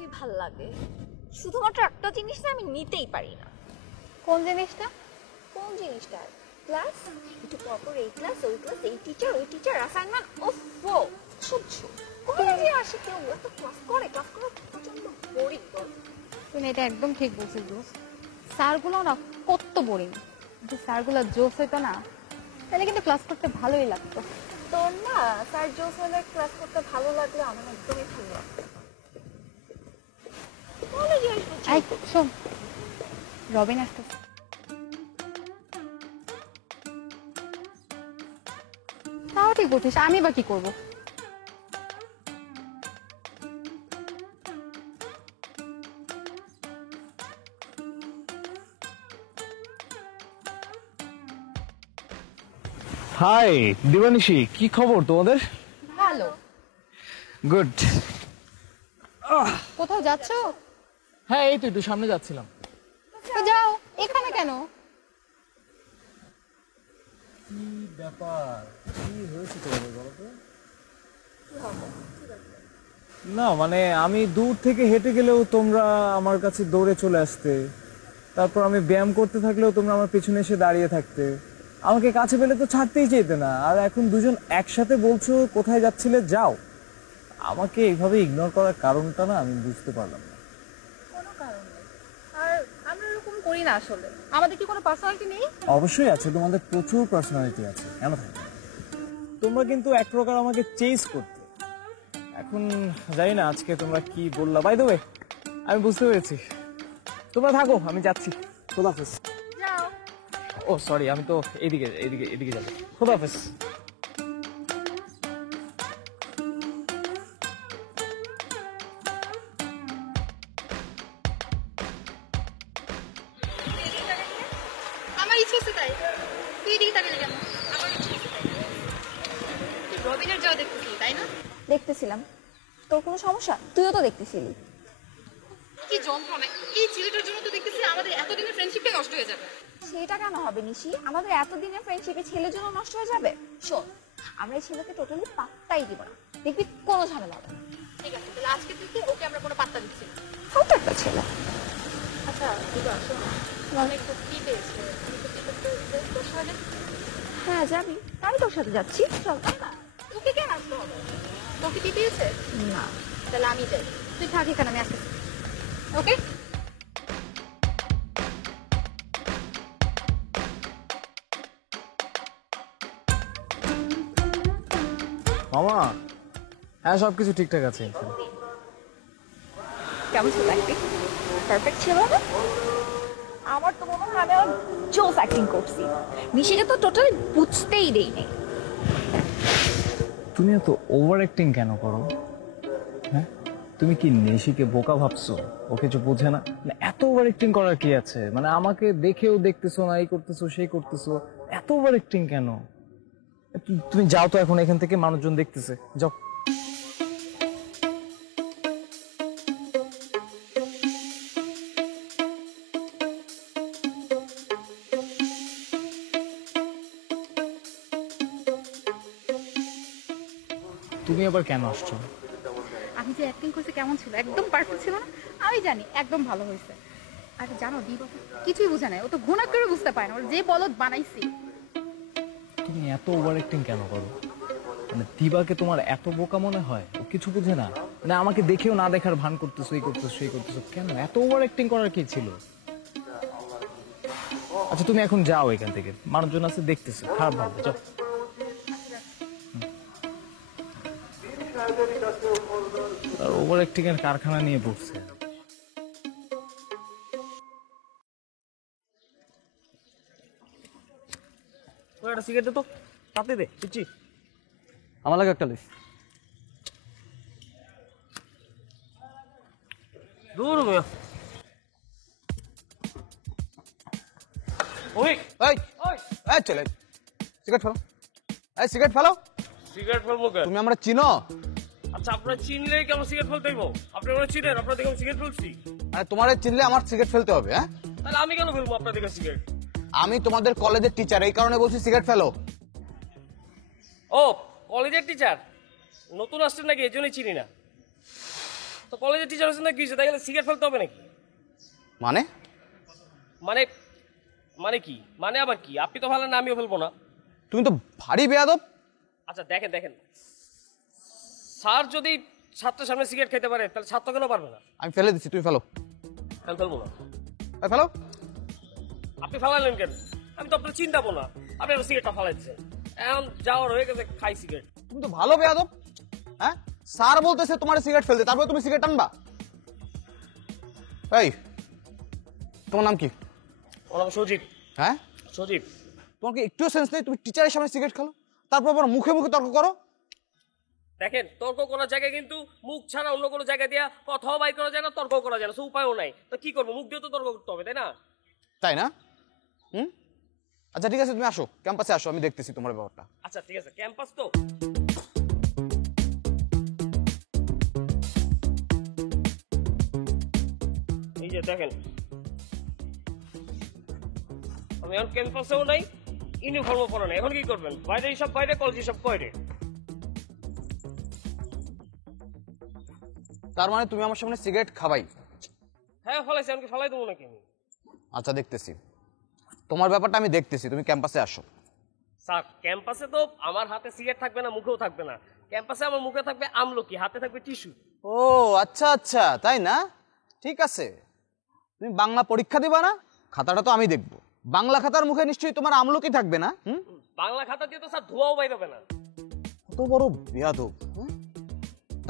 জিনিসই ভাল লাগে, শুধুমাত্র একটা জিনিস না আমি নিতেই পারি না। কোন জিনিসটা? কোন জিনিসটা? ক্লাস, একটু পরপর এই ক্লাস ওই ক্লাস, এই টিচার ওই টিচার, অ্যাসাইনমেন্ট, ওফো সহ্য। কলেজে আসে কেউ এত ক্লাস করে, ক্লাস করা প্রচন্ড বোরিং। তুমি এটা একদম ঠিক বলছিস দোস্ত, স্যারগুলো না কত বোরিং। যে স্যারগুলো জোস হইতো না তাহলে কিন্তু ক্লাস করতে ভালোই লাগতো। তোর না স্যার জোস হলে ক্লাস করতে ভালো লাগলে আমার একদমই ভালো লাগতো। কলেজে এই শোন, রবিন আসতেছে। তাও ঠিক বলছিস, আমি বা কি করবো? হাই দিবানিশি, কি খবর তোমাদের? ভালো। গুড। কোথাও যাচ্ছো? হ্যাঁ এই তো একটু সামনে যাচ্ছিলাম। তো যাও, এখানে কেন? কি ব্যাপার, কি হয়েছে তোমাদের বলো তো? না মানে আমি দূর থেকে হেঁটে গেলেও তোমরা আমার কাছে দৌড়ে চলে আসতে, তারপর আমি ব্যায়াম করতে থাকলেও তোমরা আমার পিছনে এসে দাঁড়িয়ে থাকতে, আমাকে কাছে পেলে তো ছাড়তেই চাইতে না, আর এখন দুজন একসাথে বলছো কোথায় যাচ্ছিলে যাও। আমাকে এইভাবে ইগনোর করার কারণটা না আমি বুঝতে পারলাম না। কোনো কারণ নেই, আর আমরা এরকম করি না আসলে। আমাদের কি কোনো পার্সোনালিটি নেই? অবশ্যই আছে, তোমাদের প্রচুর পার্সোনালিটি আছে, কেন থাকবে না? তোমরা কিন্তু এক প্রকার আমাকে চেজ করতে। এখন জানি না আজকে তোমরা কি বললা। বাই দ্য ওয়ে আমি বুঝতে পেরেছি, তোমরা থাকো আমি যাচ্ছি। খোদাফেজ। যাও। ও সরি, আমি তো এদিকে এদিকে এদিকে যাবো। খোদাফেজ। আমার ইচ্ছে হচ্ছে তাই। তুই এদিকে তাকালে কেন? আমার ইচ্ছে হচ্ছে তাই। তুই রবিনের যাও দেখতেছিলি তাই না? দেখতেছিলাম। তোর কোনো সমস্যা? তুইও তো দেখতেছিলি। কি যন্ত্রণা! এই ছেলেটার জন্য তো দেখতেছি আমাদের এতদিনের ফ্রেন্ডশিপটাই নষ্ট হয়ে যাবে। সেটা কেন হবে নিশি? আমাদের এতদিনের ফ্রেন্ডশিপে ছেলের জন্য নষ্ট হয়ে যাবে? শোন, আমরা এই ছেলেকে টোটালি পাত্তাই দিব না, দেখবি কোনো ঝামেলা হবে না। ঠিক আছে, তাহলে আজকে থেকে ওকে আমরা কোনো পাত্তা দিচ্ছি না। কত একটা ছেলে। আচ্ছা দিবা, শোন, অনেক ভক্তি পেয়েছে, আমি ভক্তি করতে তোর সাথে। হ্যাঁ যাবি, আমি তোর সাথে যাচ্ছি, চল। তাই না? তোকে কেন আসতে হবে? তোকে কি পেয়েছে? না তাহলে আমি যাই, তুই থাক এখানে, আমি আসতেছি। ওকে? মামা, হ্যাঁ সবকিছু ঠিকঠাক আছে। কেমন ছিল অ্যাক্টিং? পারফেক্ট ছিল না? আমার তো মনে হয় আমি জোস অ্যাক্টিং করছি। নিশিকে তো টোটালি বুঝতেই দেইনি। তুমি এত ওভার অ্যাক্টিং কেন করো? হ্যাঁ, তুমি কি নিশিকে বোকা ভাবছো? ও কিছু বোঝে না? মানে এত ওভার অ্যাক্টিং করার কি আছে? মানে আমাকে দেখেও দেখতেছো না, এই করতেছো সেই করতেছো, এত ওভার অ্যাক্টিং কেন? তুমি যাও তো এখন এখান থেকে, মানুষজন দেখতেছে, যাও। তুমি আবার কেন আসছো? আমি যে অ্যাক্টিং করছি কেমন ছিল? একদম পারফেক্ট ছিল না? আমি জানি একদম ভালো হয়েছে। আর জানো দিবা কিছুই বুঝে নাই, ও তো ঘুণা করে বুঝতে পারে না, ওর যে বলদ বানাইছি। তুমি এত ওভার অ্যাক্টিং কেন করো? মানে দিবাকে তোমার এত বোকা মনে হয়? ও কিছু বুঝে না? মানে আমাকে দেখেও না দেখার ভান করতেছো, এই করতেছো সেই করতেছো, কেন এত ওভার অ্যাক্টিং করার কি ছিল? আচ্ছা তুমি এখন যাও এখান থেকে, মানুষজন আছে দেখতেছে, খারাপ ভাববে, যাও। আর ওভার অ্যাক্টিং এর কারখানা নিয়ে পড়ছে। একটা সিগারেট দে তো, তাতে দে, দিচ্ছি। আমার লাগে একটা লিস। দূর মিয়া। ওই এই এই চলে সিগারেট ফেলো, এই সিগারেট ফেলো। সিগারেট ফেলবো কেন? তুমি আমরা চিনো? আচ্ছা আপনারা চিনলেই কেমন সিগারেট ফেলতে হইব? আপনি ওরা চিনেন, আপনার দেখে সিগারেট ফেলছি? মানে তোমার চিনলে আমার সিগারেট ফেলতে হবে? হ্যাঁ, তাহলে আমি কেন ফেলবো আপনার দেখে সিগারেট? আমি তোমাদের কলেজের টিচার, এই কারণে বলছি সিগারেট ফেলো। ও কলেজের টিচার, নতুন আসছেন নাকি? এই জন্যই চিনি না। তো কলেজের টিচার আছেন না, কি হয়েছে? তাই গেলে সিগারেট ফেলতে হবে নাকি? মানে মানে মানে কি মানে আবার কি? আপনি তো ফেলেন না, আমিও ফেলবো না। তুমি তো ভারী বেয়াদব। আচ্ছা দেখেন দেখেন, স্যার যদি ছাত্রের সামনে সিগারেট খেতে পারে তাহলে ছাত্র কেন পারবে না? আমি ফেলে দিচ্ছি, তুমি ফেলো। আমি ফেলবো না। ফেলো। আপনি ফালালেন কেন? আমি তো আপনার চিন্তাবো না, আপনি আমার সিগারেটটা ফালাইছেন। এখন যাওয়ার হয়ে গেছে, খাই সিগারেট। তুমি তো ভালো বেয়াদব। হ্যাঁ, স্যার বলতেছে তোমার সিগারেট ফেলতে, তারপরে তুমি সিগারেট আনবা? এই, তোমার নাম কি? ওনার সজীব। হ্যাঁ, সজীব। তোমার কি একটুও সেন্স নেই? তুমি টিচারের সামনে সিগারেট খেলো, তারপর আবার মুখে মুখে তর্ক করো। দেখেন, তর্ক করার জায়গায় কিন্তু মুখ ছাড়া অন্য কোনো জায়গায় দিয়া কথাও বাই করা যায় না, তর্ক করা যায় না, সো উপায়ও নাই। তো কি করবো, মুখ দিয়ে তো তর্ক করতে হবে, তাই না? তাই না? আচ্ছা ঠিক আছে, তুমি আসো ক্যাম্পাসে আসো, আমি দেখতেছি তোমার ব্যাপারটা। আচ্ছা ঠিক আছে, ক্যাম্পাস তো। এই যে দেখেন, আমি এখন ক্যাম্পাসেও নাই, ইউনিফর্মও পরা নাই। এখন কি করবেন? বাইরে সব বাইরে, কলেজে সব বাইরে। তার মানে তুমি আমার সামনে সিগারেট খাবাই? হ্যাঁ ফলাইছি, আমাকে ফলাই দেবো নাকি আমি? আচ্ছা দেখতেছি, তোমার ব্যাপারটা আমি দেখতেছি, তুমি ক্যাম্পাসে আসো। স্যার, ক্যাম্পাসে তো আমার হাতে সিগারেট থাকবে না, মুখেও থাকবে না। ক্যাম্পাসে আমার মুখে থাকবে আমলকি, হাতে থাকবে টিস্যু। ও আচ্ছা আচ্ছা, তাই না? ঠিক আছে, তুমি বাংলা পরীক্ষা দিবা না? খাতাটা তো আমি দেখবো। বাংলা খাতার মুখে নিশ্চয়ই তোমার আমলকি থাকবে না? বাংলা খাতা দিয়ে তো স্যার ধোঁয়াও বাইর হবে না। কত বড় বেয়াদব!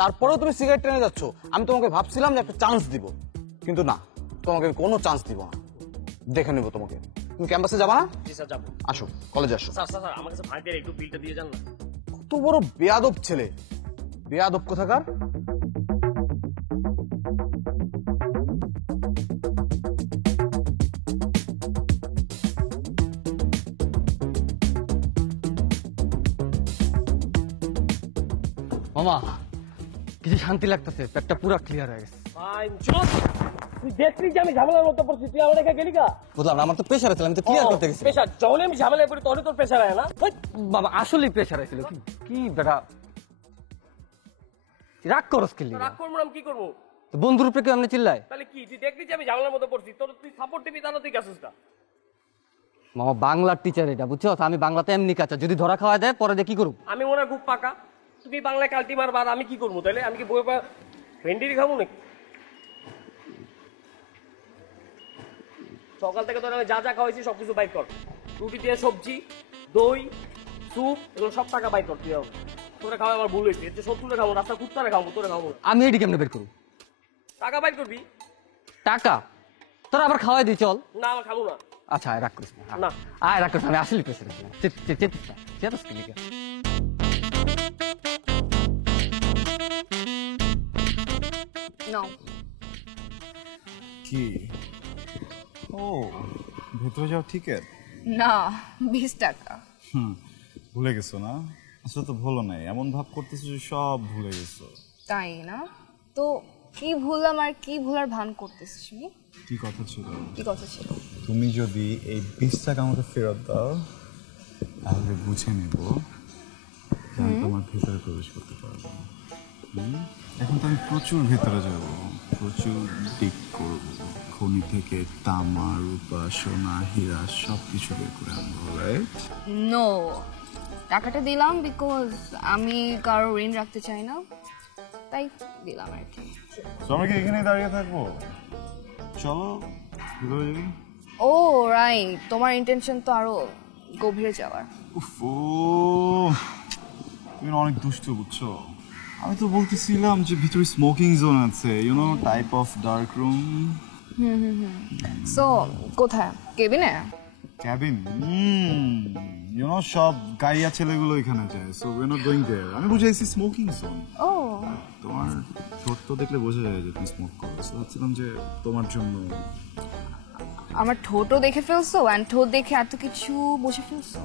তারপরেও তুমি সিগারেট টেনে যাচ্ছ। আমি তোমাকে ভাবছিলাম যে একটা চান্স দিব, কিন্তু না, তোমাকে আমি কোনো চান্স দিব না। দেখে নেবো তোমাকে। তুমি ক্যাম্পাসে যাবা না? জি স্যার যাবো। আসো, কলেজে আসো। স্যার স্যার স্যার, আমার কাছে ভাই দিয়ে একটু বিলটা দিয়ে যান না। কত বড় বেয়াদব ছেলে, বেয়াদব কোথাকার। মামা কিছু শান্তি লাগতেছে, পেটটা পুরো ক্লিয়ার হয়ে গেছে। ভাই চুপ! তুই দেখলি যে আমি ঝামেলার মধ্যে পড়ছি, তুই আমার রেখে গেলি গা? বুঝলাম না, আমার তো প্রেশার আছে, আমি তো ক্লিয়ার করতে গেছি। প্রেশার যখন আমি ঝামেলায় পড়ি তখনই তোর প্রেশার আয় না? ওই, বাবা আসলেই প্রেশার আছিল। কি কি বেটা রাগ করস কি রাগ করবো না, আমি কি করবো? বন্ধুর উপরে কেউ এমনি চিল্লায়? তাহলে কি, তুই দেখলি যে আমি ঝামেলার মধ্যে পড়ছি, তোর তুই সাপোর্ট দিবি, তাহলে তুই গেছিস না। মামা বাংলার টিচার এটা, বুঝছো? আমি বাংলাতে এমনি কাঁচা, যদি ধরা খাওয়া দেয় পরে দিয়ে কি করব? আমি মনে হয় খুব পাকা, তুমি বাংলায় কালটি মারবা, আর আমি কি করবো তাহলে? আমি কি বই ভেন্ডিরি খাবো নাকি? সকাল থেকে তোর আমি যা যা খাওয়াইছি সবকিছু বাইর কর। রুটি দিয়ে সবজি, দই, স্যুপ, এগুলো সব টাকা বাইর কর। তুই তোরা খাওয়া আমার ভুল হয়েছে, এর যে 70 খাবো, রাস্তা কুত্তারে খাবো, তোরা খাবো। আমি এটি কেমনে বের করব? টাকা বাইর করবি? টাকা তোরা আবার খাওয়াই দিই, চল। না, আমার খাবো না। আচ্ছা আয়, রাগ করিস না। না। আয় রাগ করিস না, আমি আসলেই প্রেশার আছে। চেতিস কি লিখে? নো। কি? ও, ভেতরে যাও টিকেট? না, 20 টাকা। ভুলে গেছো না? আসলে তো ভুলো নাই, এমন ভাব করতেছো যে সব ভুলে গেছো। তাই না? তো কি ভুললাম আর কি ভুলার ভান করতেছিস তুমি? কি কথা ছিল? কি কথা ছিল? তুমি যদি এই 20 টাকা আমাকে ফেরত দাও তাহলে বুঝে নেব যে আমি তোমার ভেতরে প্রবেশ করতে পারবো। এখন তো আমি প্রচুর ভেতরে যাব, প্রচুর দিক করব, খনি থেকে তামা, রূপা, সোনা, হীরা সব কিছু বের করে আনবো, রাইট? নো, টাকাটা দিলাম বিকজ আমি কারো ঋণ রাখতে চাই না, তাই দিলাম আর কি। তো আমরা কি এখানেই দাঁড়িয়ে থাকবো? চলো ভেতরে যাবি। ও রাইট, তোমার ইন্টেনশন তো আরো গভীরে যাওয়ার। ও তুমি অনেক দুষ্ট, বুঝছো? আমি তো বলতেছিলাম যে ভিতরে স্মোকিং জোন আছে, you know, type of dark room. So কোথায়? কেবিনে? ক্যাবিন? ইউ নো, সব গাইয়া ছেলেগুলো এখানে যায়, so we are not going there. আমি বুঝাইছি স্মোকিং জোন। ও তোমার ঠোঁট তো দেখলে বোঝা যায় যে তুমি স্মোক করো, সো ভাবছিলাম যে তোমার জন্য। আমার ঠোঁটও দেখে ফেলছো, অ্যান্ড ঠোঁট দেখে এত কিছু বুঝে ফেলছো?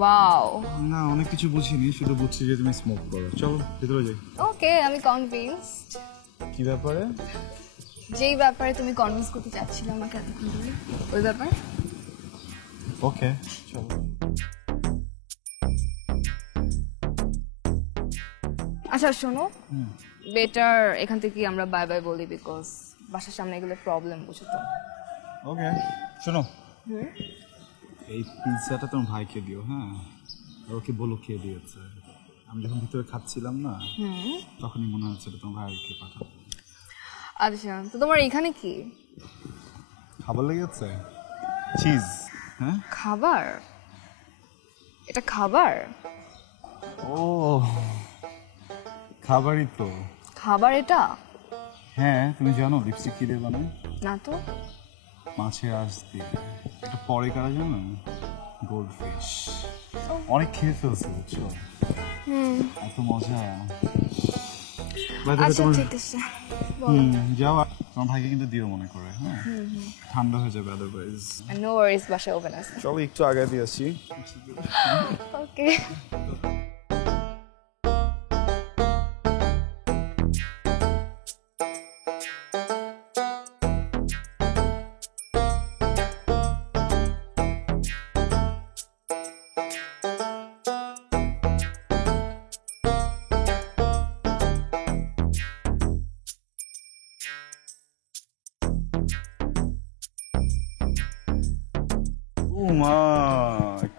ওয়াও। না, অনেক কিছু বুঝিনি, শুধু বুঝছি যে তুমি স্মোক করো। চলো ভিতরে যাই। ওকে, আমি কনভিন্সড। কি ব্যাপারে? যেই ব্যাপারে তুমি কনভিন্স করতে চাচ্ছিলে আমাকে এতক্ষণ ধরে, ওই ব্যাপার। ওকে চলো। আচ্ছা শোনো, বেটার এখান থেকে আমরা বাই বাই বলি, বিকজ বাসার সামনে এগুলো প্রবলেম, বুঝো তো। ওকে শোনো, এই পিৎজাটা তোমার ভাইকে দিও, হ্যাঁ? আর ওকে বলো খেয়ে দিয়েছে। আমি যখন ভিতরে খাচ্ছিলাম না, তখনই মনে হচ্ছে এটা তোমার ভাইকে পাঠাবো। আচ্ছা, তো তোমার এখানে কি খাবার লেগেছে? চিজ। হ্যাঁ, খাবার? এটা খাবার? ও খাবারই তো। খাবার এটা? হ্যাঁ, তুমি জানো লিপস্টিক কি দিয়ে বানায়? না তো। মাছের আঁশ দিয়ে। এটা পরে কারা জানো? Gold fish. অনেক খেয়ে ফেলছে, বুঝছো? এত মজা। আচ্ছা ঠিক আছে, যাও, তোমার ভাইকে কিন্তু দিও মনে করে, হ্যাঁ? ঠান্ডা হয়ে যাবে আদারওয়াইজ। নো ওয়ারিস, বাসায় ওভেন আছে। চলো একটু আগে দিয়ে আসি। ওকে। ও মা,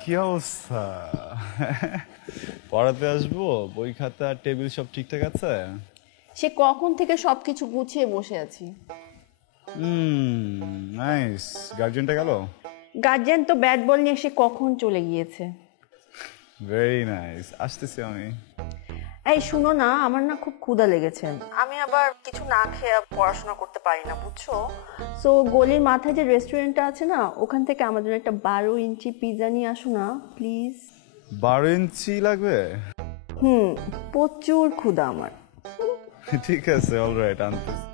কি অবস্থা? পড়াতে আসবো? বই খাতা টেবিল সব ঠিকঠাক আছে? সে কখন থেকে সবকিছু গুছিয়ে বসে আছি। নাইস। গার্জিয়ানটা গেল? গার্জিয়ান তো ব্যাট বল নিয়ে সে কখন চলে গিয়েছে। ভেরি নাইস, আসতেছি আমি। এই শুনো না, আমার না খুব ক্ষুধা লেগেছে। আমি আবার কিছু না খেয়ে পড়াশোনা করতে পারি না, বুঝছো? সো গলির মাথায় যে রেস্টুরেন্টটা আছে না, ওখান থেকে আমাদের একটা 12 ইঞ্চি পিৎজা নিয়ে আসো না প্লিজ। 12 ইঞ্চি লাগবে? প্রচুর ক্ষুধা আমার। ঠিক আছে, অলরাইট, আনতেছি।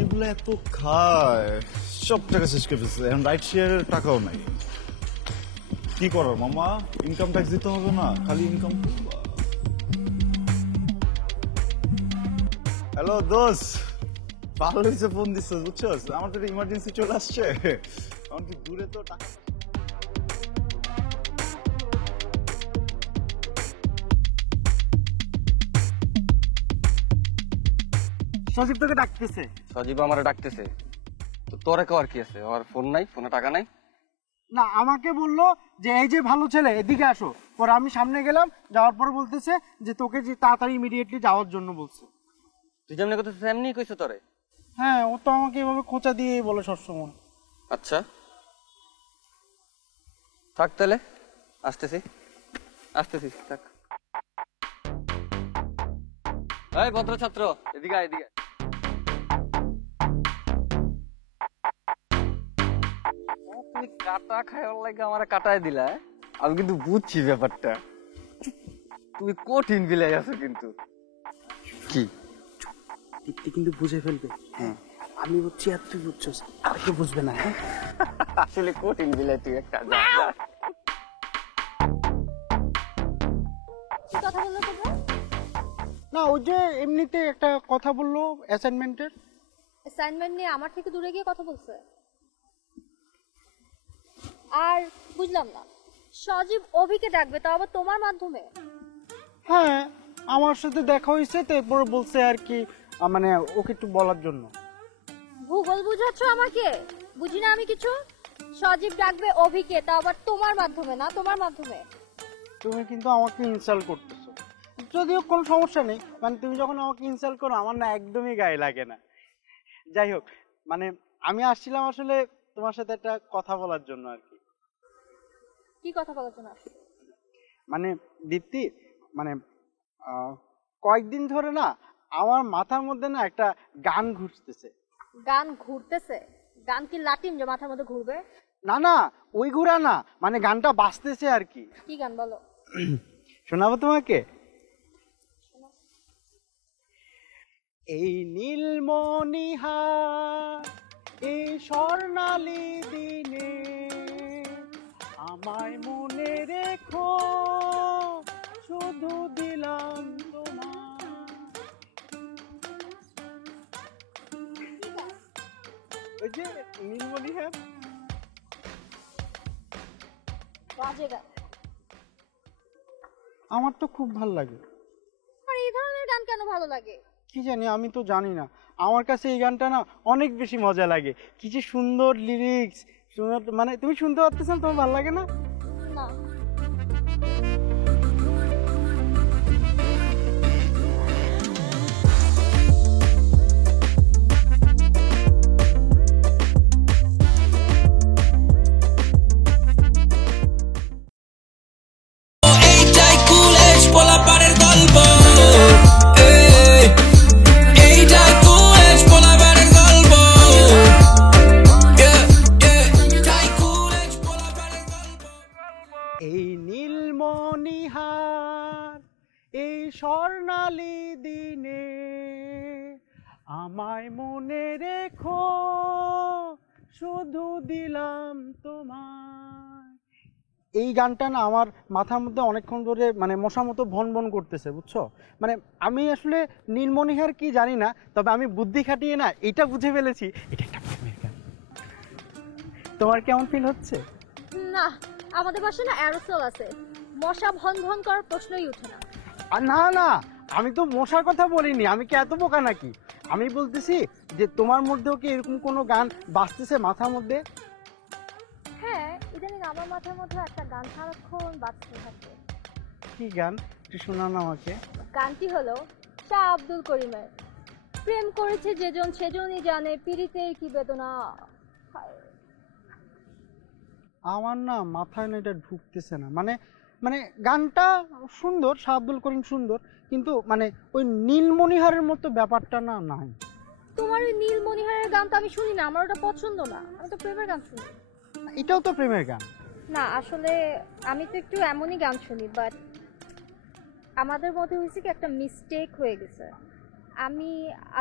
এগুলো এত খায়, সব টাকা শেষ করে ফেলছে। এখন রাইট শেয়ারের টাকাও নাই। কি করার মামা, ইনকাম ট্যাক্স দিতে হবে না, খালি ইনকাম করবা। হ্যালো দোস্ত, ভালো হয়েছে ফোন দিচ্ছ, বুঝছো? আমার তো ইমার্জেন্সি চলে আসছে। কারণ কি দূরে তো টাকা। সজীব তোকে ডাকতেছে। সজীব আমারে ডাকতেছে, তো তোরে কর কি আছে? আমার ফোন নাই, ফোনে টাকা নাই। না, আমাকে বললো যে এই যে ভালো ছেলে এদিকে আসো। পরে আমি সামনে গেলাম, যাওয়ার পর বলতেছে যে তোকে যে তাড়াতাড়ি ইমিডিয়েটলি যাওয়ার জন্য বলছে। তুই যেমনি কথা সেমনি কইছো তোরে? হ্যাঁ, ও তো আমাকে এভাবে খোঁচা দিয়েই বলে সবসময়। আচ্ছা থাক তাহলে, আসতেছি আসতেছি, থাক। এই ভদ্র ছাত্র, এদিকে আয়, এদিকে আয়। তুমি কাটা খাওয়ার লাগে আমার কাটায় দিলা। আমি কিন্তু বুঝছি ব্যাপারটা, তুমি কঠিন বিলাই আছো কিন্তু। কি দীপ্তি কিন্তু বুঝে ফেলবে। হ্যাঁ, আমি বুঝছি আর তুই বুঝছস, আর কেউ বুঝবে না। হ্যাঁ, আসলে কঠিন বিলাই তুই একটা। কি কথা বললো তোমরা? না, ওই যে এমনিতে একটা কথা বললো অ্যাসাইনমেন্টের। অ্যাসাইনমেন্ট নিয়ে আমার থেকে দূরে গিয়ে কথা বলছে। আর বুঝলাম না, সজীব অভিকে ডাকবে, তাও আবার তোমার মাধ্যমে? হ্যাঁ, আমার সাথে দেখা হয়েছে, তারপরে বলছে আর কি, মানে ওকে একটু বলার জন্য। ভূগোল বুঝাচ্ছ আমাকে? বুঝি না আমি কিছু। সজীব ডাকবে অভিকে, তাও আবার তোমার মাধ্যমে, না তোমার মাধ্যমে। তুমি কিন্তু আমাকে ইনসাল্ট করতেছো। যদিও কোনো সমস্যা নেই, মানে তুমি যখন আমাকে ইনসাল্ট করো আমার না একদমই গায়ে লাগে না। যাই হোক, মানে আমি আসছিলাম আসলে তোমার সাথে একটা কথা বলার জন্য আর কি। কি কথা বলার জন্য আসছো? মানে দীপ্তি, মানে কয়েকদিন ধরে না আমার মাথার মধ্যে না একটা গান ঘুরতেছে। গান ঘুরতেছে? গান কি লাটিম যে মাথার মধ্যে ঘুরবে? না না, ওই ঘোরা না, মানে গানটা বাজতেছে আর কি। কি গান বলো? শোনাবো তোমাকে। এই নীলমণিহার এই স্বর্ণালী দিনে আমায় মনে রেখো, শুধু দিলাম তোমার। ওই যে নীলমণিহার। বাজে গান। আমার তো খুব ভালো লাগে। আর এই ধরনের গান কেন ভালো লাগে? কি জানি, আমি তো জানি না, আমার কাছে এই গানটা না অনেক বেশি মজা লাগে। কি যে সুন্দর লিরিক্স, মানে তুমি শুনতে পাচ্ছ না, তোমার ভালো লাগে না? না। এই নীলমণিহার এই স্বর্ণালী দিনে আমায় মনে রেখো, শুধু দিলাম তোমার। এই গানটা না আমার মাথার মধ্যে অনেকক্ষণ ধরে মানে মশার মতো ভন ভন করতেছে, বুঝছো? মানে আমি আসলে নীলমণিহার কি জানি না, তবে আমি বুদ্ধি খাটিয়ে না এটা বুঝে ফেলেছি এটা একটা প্রেমের গান। তোমার কেমন ফিল হচ্ছে? না, আমাদের বাসায় না অ্যারোসল আছে, মশা ভন ভন করার প্রশ্নই ওঠে না। আর না না, আমি তো মশার কথা বলিনি, আমি কি এত বোকা নাকি? আমি বলতেছি যে তোমার মধ্যেও কি এরকম কোনো গান বাজতেছে মাথার মধ্যে? হ্যাঁ, ইদানিং আমার মাথার মধ্যে একটা গান সারাক্ষণ বাজতে থাকে। কি গান একটু শোনাও না আমাকে। গানটি হলো শাহ আব্দুল করিমের প্রেম করেছে যেজন সেজনই জানে পীড়িতের কি বেদনা। আমার না মাথায় না এটা ঢুকতেছে না, মানে মানে গানটা সুন্দর, শাহ আব্দুল করিম সুন্দর, কিন্তু মানে ওই নীলমণিহারের মতো ব্যাপারটা না নাই। তোমার ওই নীলমণিহারের গান তো আমি শুনি না, আমার ওটা পছন্দ না, আমি তো প্রেমের গান শুনি। এটাও তো প্রেমের গান না, আসলে আমি তো একটু এমনই গান শুনি, বাট আমাদের মধ্যে হয়েছে কি একটা মিস্টেক হয়ে গেছে। আমি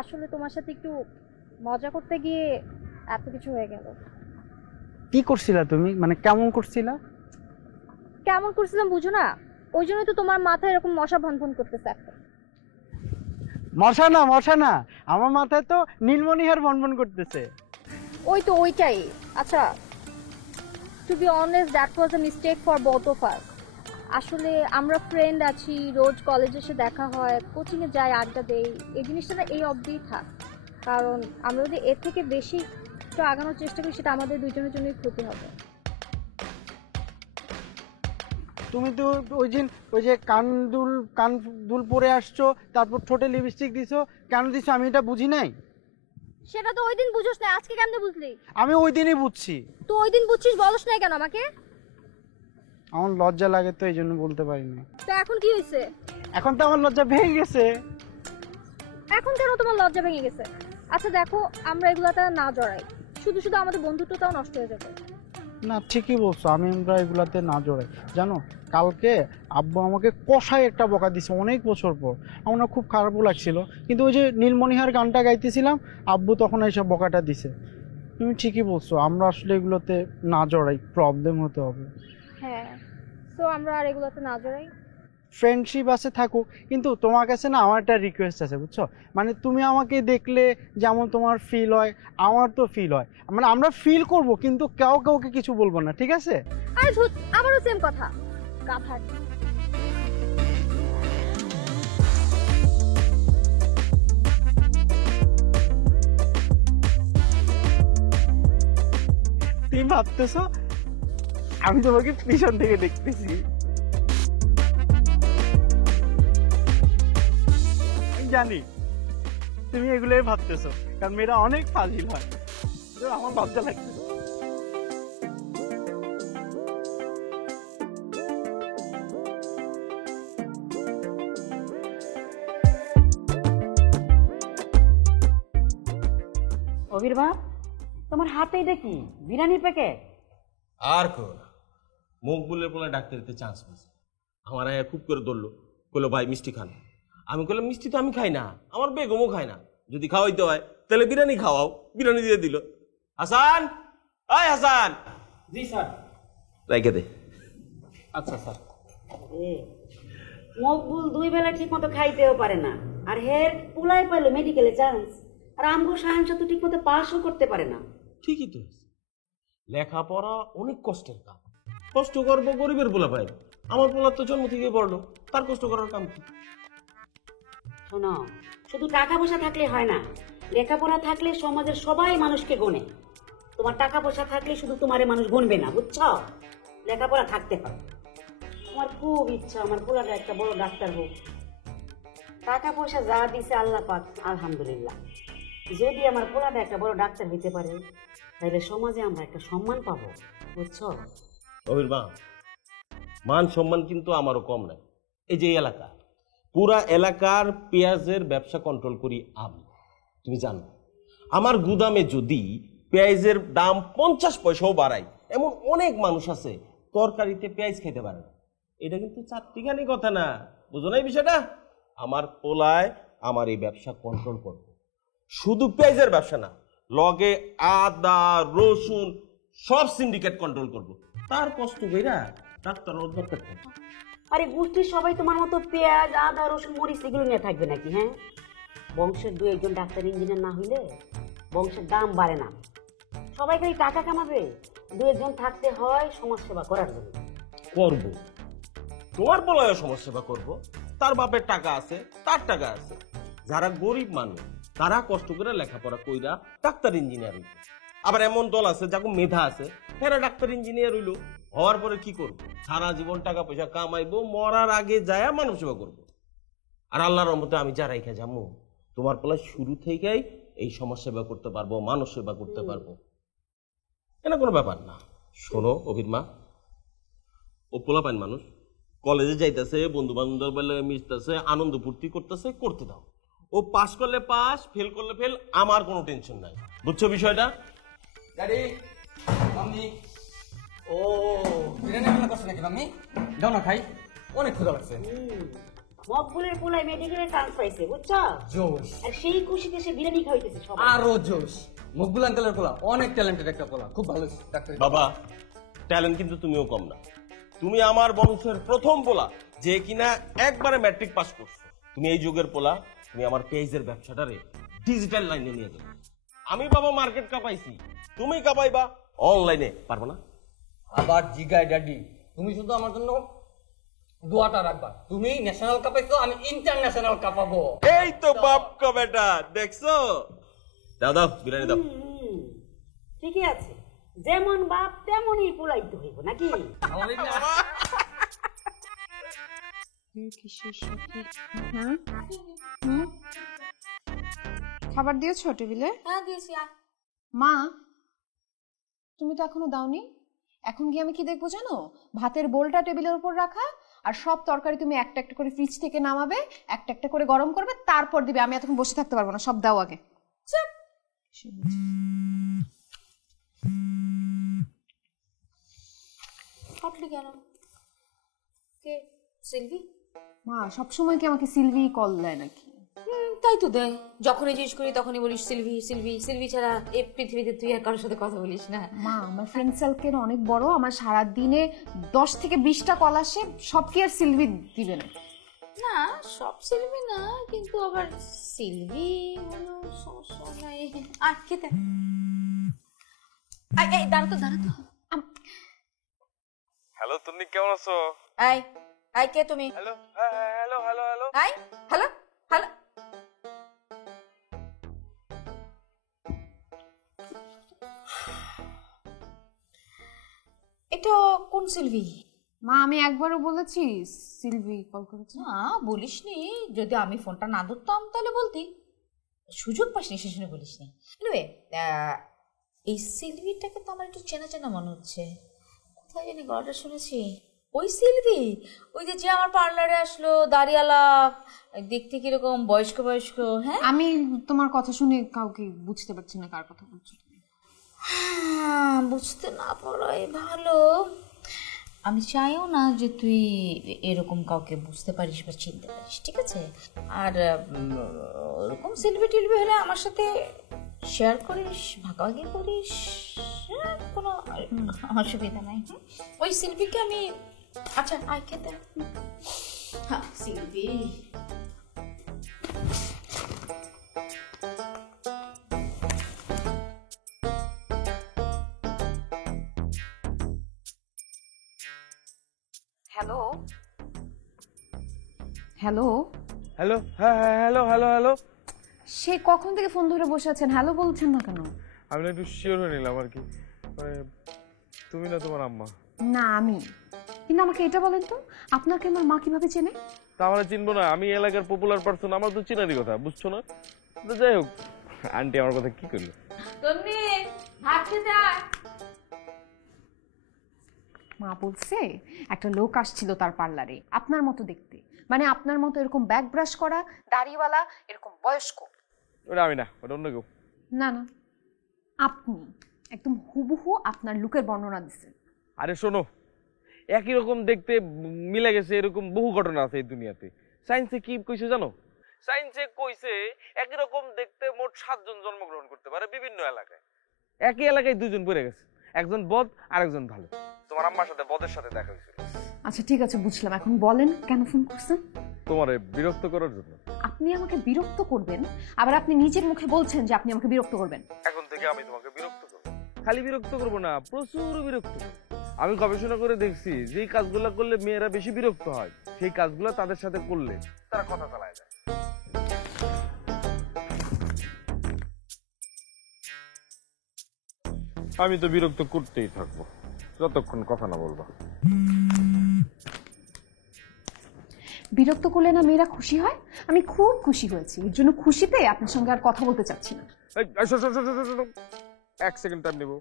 আসলে তোমার সাথে একটু মজা করতে গিয়ে এত কিছু হয়ে গেল। কি করছিলা তুমি, মানে কেমন করছিলা? কেমন করছিলাম বুঝো না? ওই জন্যই তো তোমার মাথায় এরকম মশা ভনভন করতেছে একটা। মশা না, মশা না, আমার মাথায় তো নীলমণিহার ভনভন করতেছে। ওই তো ওইটাই। আচ্ছা, to be honest, that was a mistake for both of us. আসলে আমরা ফ্রেন্ড আছি, রোজ কলেজে এসে দেখা হয়, কোচিংয়ে যাই, আড্ডা দেই, এই জিনিসটা না এই অবধিই থাক। কারণ আমরা যদি এর থেকে বেশি একটু আগানোর চেষ্টা করি, সেটা আমাদের দুজনের জন্যই ক্ষতি হবে। তুমি তো ওই দিন ওই যে কানদুল পরে আসছো, তারপর ঠোঁটে লিপস্টিক দিছো, কেন দিছো আমি এটা বুঝি নাই। সেটা তো ওই দিন বুঝোস না, আজকে কেমনে বুঝলি? আমি ওই দিনই বুঝছি। তো ওই দিন বুঝছিস, বলস না কেন আমাকে? আমার লজ্জা লাগে তো এই জন্য বলতে পারিনি। তো এখন কি হয়েছে? এখন তো আমার লজ্জা ভেঙে গেছে। এখন কেন তোমার লজ্জা ভেঙে গেছে? আচ্ছা দেখো, আমরা এগুলাতে না জড়াই, শুধু শুধু আমাদের বন্ধুত্বটাও নষ্ট হয়ে যাবে। না, ঠিকই বলছো, আমরা এগুলাতে না জড়াই। জানো, কালকে আব্বু আমাকে কষায় একটা বকা দিছে অনেক বছর পর, আমার খুব খারাপও লাগছিল, কিন্তু ওই যে নীলমণিহার গানটা গাইতেছিলাম, আব্বু তখন এইসব বকাটা দিছে। তুমি ঠিকই বলছো, আমরা আসলে এগুলোতে না জড়াই, প্রবলেম হতে হবে। হ্যাঁ, তো আমরা আর এগুলোতে না জড়াই। ফ্রেন্ডশিপ আছে থাকুক, কিন্তু তোমার কাছে না আমার একটা রিকোয়েস্ট আছে, বুঝছো? মানে তুমি আমাকে দেখলে যেমন তোমার ফিল হয়, আমার তো ফিল হয়, মানে আমরা ফিল করব, কিন্তু কাউকে কিছু বলবো না, ঠিক আছে? আরে ধুত, আমারও সেম কথা, গাধার। তুমি ভাবতেছো আমি তোমাকে পিছন থেকে দেখতেছি। জানি তুমি এগুলোই ভাবতেছো, কারণ মেয়েরা অনেক ফাজিল হয়, আমার লজ্জা লাগছে। কবির বাপ, তোমার হাতে এটা কি বিরিয়ানি প্যাকেট? আর মকবুলের পোলা ডাক্তারিতে চান্স পেয়েছে। আমার আয়া খুব করে ধরলো, বললো ভাই মিষ্টি খান। আমি বললাম মিষ্টি তো আমি খাই না, আমার বেগমও খায় না, যদি খাওয়াইতে হয় তাহলে বিরিয়ানি খাওয়াও। বিরিয়ানি দিয়ে দিল। হাসান, আয় হাসান। জি স্যার। রেখে দে। আচ্ছা স্যার। মকবুল 2 বেলা ঠিক মতো খাইতেও পারে না, আর হের পুলাই পাইলো মেডিকেলে চান্স, আর আমগো সায়েন্স তো ঠিক মতো পাসও করতে পারে না। ঠিকই তো, লেখাপড়া অনেক কষ্টের কাম। কষ্ট করবো গরিবের পোলা পাই। আমার পোলা তো জন্ম থেকে পড়লো, তার কষ্ট করার কাম কি? শোনো, শুধু টাকা পয়সা থাকলে হয় না, লেখাপড়া থাকলে সমাজের সবাই মানুষকে গোনে। তোমার টাকা পয়সা থাকলে শুধু তোমারে মানুষ গুনবে না, বুঝছো? লেখাপড়া থাকতে হবে। আমার খুব ইচ্ছা আমার পোলাটা একটা বড় ডাক্তার হোক। টাকা পয়সা যা দিছে আল্লাহ পাক, আলহামদুলিল্লাহ। যদি আমার পোলাটা একটা বড় ডাক্তার হইতে পারে, তাহলে সমাজে আমরা একটা সম্মান পাবো, বুঝছো? মান সম্মান কিন্তু আমারও কম নাই। এই যে এলাকা, পুরা এলাকার পেঁয়াজের ব্যবসা কন্ট্রোল করি আমি, তুমি জানো। আমার গুদামে যদি পেঁয়াজের দাম 50 পয়সাও বাড়াই, এমন অনেক মানুষ আছে তরকারিতে পেঁয়াজ খেতে পারে না। এটা কিন্তু চারটিখানি কথা না, বুঝো না এই বিষয়টা? আমার পোলায় আমার এই ব্যবসা কন্ট্রোল করবে। শুধু পেঁয়াজের ব্যবসা না, লগে আদা রসুন সব সিন্ডিকেট কন্ট্রোল করবো। তার কষ্ট কইরা ডাক্তার দরকার নেই। আরে গোষ্ঠীর সবাই তোমার মতো পেঁয়াজ আদা রসুন মরিচ এগুলো নিয়ে থাকবে নাকি? হ্যাঁ, বংশের 2-1 ডাক্তার ইঞ্জিনিয়ার না হইলে বংশের দাম বাড়ে না। সবাই খালি টাকা কামাবে, 2-1 থাকতে হয় সমাজ সেবা করার জন্য। করব, তোমার পোলায় সমাজ সেবা করবো। তার বাপের টাকা আছে, তার টাকা আছে। যারা গরিব মানুষ তারা কষ্ট করে লেখাপড়া কইরা ডাক্তার ইঞ্জিনিয়ার হইল। আবার এমন দল আছে যাকে মেধা আছে, এরা ডাক্তার ইঞ্জিনিয়ার হইলো, হওয়ার পরে কি করবো? সারা জীবন টাকা পয়সা কামাইবো, মরার আগে যায় মানব সেবা করবো। আর আল্লাহর রহমতে আমি যা রাইখা যাবো, তোমার পোলায় শুরু থেকেই এই সমাজ সেবা করতে পারবো, মানুষ সেবা করতে পারবো। এটা কোনো ব্যাপার না। শোনো অভির মা, ও পোলাপাইন মানুষ, কলেজে যাইতেছে, বন্ধু বান্ধব মিশতেছে, আনন্দ ফুর্তি করতেছে, করতে দাও। ও পাস করলে পাস, ফেল করলে ফেল, আমার কোনো টেনশন নাই। বুঝছো বিষয়টা? Daddy, mummy. ও বিরিয়ানি রান্না করছে নাকি মাম্মি? দাও না খাই, অনেক ক্ষুধা লাগছে। মকবুলের পোলায় মেডিকেলে চান্স পাইছে, বুঝছো? জোশ। আর সেই খুশিতে সে বিরিয়ানি খাইতেছে সবাই। আরো জোশ। মকবুল আঙ্কেলের পোলা অনেক ট্যালেন্টেড একটা পোলা, খুব ভালো ডাক্তার। বাবা, ট্যালেন্ট কিন্তু তুমিও কম না। তুমি আমার বংশের প্রথম পোলা যে কিনা একবারে ম্যাট্রিক পাস করছো। তুমি এই যুগের পোলা, তুমি আমার পেঁয়াজের ব্যবসাটারে ডিজিটাল লাইনে নিয়ে যাবে। আমি বাবা মার্কেট কাঁপাইছি, তুমি কাঁপাইবা অনলাইনে, পারবো না? আবার জিগাই ড্যাডি, তুমি শুধু আমার জন্য দোয়াটা রাখবা। তুমি ন্যাশনাল কাপাইছো, আমি ইন্টারন্যাশনাল কাপাবো। এই তো বাপ কা বেটা, দেখছো? দাও দাও বিরিয়ানি দাও। ঠিকই আছে, যেমন বাপ তেমনই পোলাইতে হইব নাকি? খাবার দিয়েছো টেবিলে? হ্যাঁ দিয়েছি। মা, তুমি তো এখনো দাওনি। এখন গিয়ে আমি কি দেখবো জানো? ভাতের বোলটা টেবিলের উপর রাখা, আর সব তরকারি তুমি একটা একটা করে ফ্রিজ থেকে নামাবে, একটা একটা করে গরম করবে, তারপর দিবে। আমি এতক্ষণ বসে থাকতে পারবো না, সব দাও আগে। হাঁটলি কেন? কে? সিলভি? মা সবসময় কি আমাকে সিলভি কল দেয় নাকি? তাই তো দেয়, যখনই জিজ্ঞেস করি তখনই বলিস সিলভি সিলভি। সিলভি ছাড়া এই পৃথিবীতে তুই আর কারোর সাথে কথা বলিস না। মা আমার ফ্রেন্ড সার্কেল অনেক বড়, আমার সারা দিনে 10 থেকে 20টা কল আসে, সব কি আর সিলভি দিবে না? না, সব সিলভি না, কিন্তু আবার সিলভি হলো সমস্যা নাই। আর খেতে এই দাঁড়া তো। হ্যালো, তুমি কেমন আছো? এই কে তুমি? Hello hello hello hello hello hello. এটা কোন সিলভি? মা আমি একবারও বলেছি সিলভি কল করেছে? না বলিসনি, যদি আমি ফোনটা না ধরতাম তাহলে বলতি, সুযোগ পাসনি সে শুনে বলিসনি। এনিওয়ে, এই সিলভিটাকে তো আমার একটু চেনা চেনা মনে হচ্ছে, কোথায় জানি গলাটা শুনেছি। ওই সিলভি, ওই যে আমার পার্লারে আসলো, দাড়িওয়ালা, দেখতে কিরকম বয়স্ক বয়স্ক? হ্যাঁ, আমি তোমার কথা শুনে কাউকে বুঝতে পারছি না কার কথা বলছো। বুঝতে না পারাই ভালো। আমি চাইও না যে তুই এরকম কাউকে বুঝতে পারিস বা চিনতে পারিস, ঠিক আছে? আর ওরকম সিলভি টিলভি হলে আমার সাথে শেয়ার করিস, ভাগাভাগি করিস, কোনো অসুবিধা নাই। ওই সিলভিকে আমি, আচ্ছা আয় খেতে। হ্যাঁ সিলভি। হ্যালো হ্যালো হ্যালো, হ্যাঁ হ্যাঁ, হ্যালো হ্যালো হ্যালো। সে কখন থেকে ফোন ধরে বসে আছেন, হ্যালো বলছেন না কেন? আমি না একটু শিওর হয়ে নিলাম আর কি, মানে তুমি না তোমার আম্মা? না আমি। কিন্তু আমাকে এটা বলেন তো, আপনাকে আমার মা কিভাবে চেনে? তা আমরা চিনবো না? আমি এলাকার পপুলার পারসন, আমার তো চিনারই কথা, বুঝছো না? তো যাই হোক, আন্টি আমার কথা কি করলো? তন্নি, ভাত খেতে আয়। মা বলছে একটা লোক আসছিল তার পার্লারে, আপনার মতো দেখতে, মানে আপনার মতো এরকম ব্যাক ব্রাশ করা, দাড়িওয়ালা, এরকম বয়স্ক। ওটা আমি না, ওটা অন্য কেউ। না না, আপনি একদম হুবহু আপনার লুকের বর্ণনা দিচ্ছেন। আরে শোনো, একই রকম দেখতে মিলে গেছে এরকম বহু ঘটনা আছে এই দুনিয়াতে। সায়েন্সে কি কইছে জানো? সায়েন্সে কইছে একই রকম দেখতে মোট 7 জন জন্মগ্রহণ করতে পারে বিভিন্ন এলাকায়। একই এলাকায় 2 জন পড়ে গেছে, একজন বদ আর একজন ভালো। তোমার আম্মার সাথে বদের সাথে দেখা হয়েছিল। আচ্ছা ঠিক আছে, বুঝলাম। এখন বলেন কেন ফোন করছেন? তোমারে বিরক্ত করার জন্য। আপনি আমাকে বিরক্ত করবেন, আবার আপনি নিজের মুখে বলছেন যে আপনি আমাকে বিরক্ত করবেন। এখন থেকে আমি তোমাকে বিরক্ত করব। খালি বিরক্ত করব না, প্রচুর বিরক্ত করব। আমি গবেষণা করে দেখছি যে কাজগুলো করলে মেয়েরা বেশি বিরক্ত হয়, সেই কাজগুলো তাদের সাথে করলে তারা কথা চালায় যায়। আমি তো বিরক্ত করতেই থাকবো যতক্ষণ কথা না বলবো। বিরক্ত করলে না মেয়েরা খুশি হয়? আমি খুব খুশি হয়েছি, এর জন্য খুশিতে আপনার সঙ্গে আর কথা বলতে চাচ্ছি না। এক সেকেন্ড টাইম নেবো।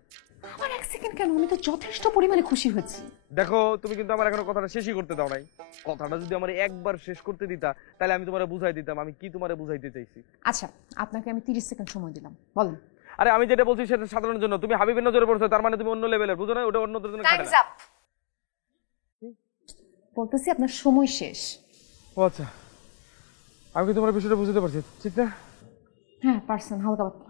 আমার 1 সেকেন্ড কেন, আমি তো যথেষ্ট পরিমাণে খুশি হয়েছি। দেখো, তুমি কিন্তু আমার এখনো কথাটা শেষই করতে দাও নাই। কথাটা যদি আমার একবার শেষ করতে দিতা, তাহলে আমি তোমারে বুঝাই দিতাম আমি কি তোমারে বুঝাইতে চাইছি। আচ্ছা, আপনাকে আমি 30 সেকেন্ড সময় দিলাম, বলেন। আরে আমি যেটা বলছি সেটা সাধারণের জন্য। তুমি হাবিবের নজরে পড়ছো, তার মানে তুমি অন্য লেভেলের, বুঝো না? ওটা অন্যদের জন্য খাটে না। বলতেছি আপনার সময় শেষ। ও আচ্ছা, আমি কি তোমার বিষয়টা বুঝতে পারছি, ঠিক না? হ্যাঁ পারছেন, হালকা পাতলা।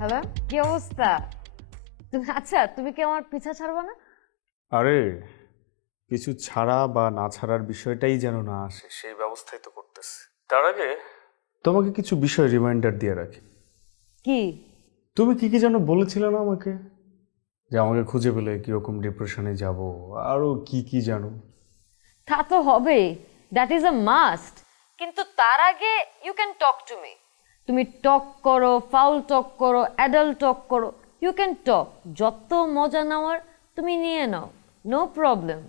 হ্যালো, কি অবস্থা? আচ্ছা, তুমি কি আমার পিছা ছাড়বা না? আরে কিছু ছাড়া বা না ছাড়ার বিষয়টাই যেন না আসে সেই ব্যবস্থাই তো করতেছে। তার আগে তোমাকে কিছু বিষয় রিমাইন্ডার দিয়ে রাখি। কি? তুমি কি কি যেন বলেছিলে না আমাকে, যে আমাকে খুঁজে পেলে কিরকম ডিপ্রেশনে যাব, আরো কি কি জানো। তা তো হবে, দ্যাট ইজ আ মাস্ট। কিন্তু তার আগে you can talk to me. তুমি টক করো, ফাউল টক করো, অ্যাডাল্ট টক করো, ইউ ক্যান টক। যত মজা নেওয়ার তুমি নিয়ে নাও, নো প্রবলেম।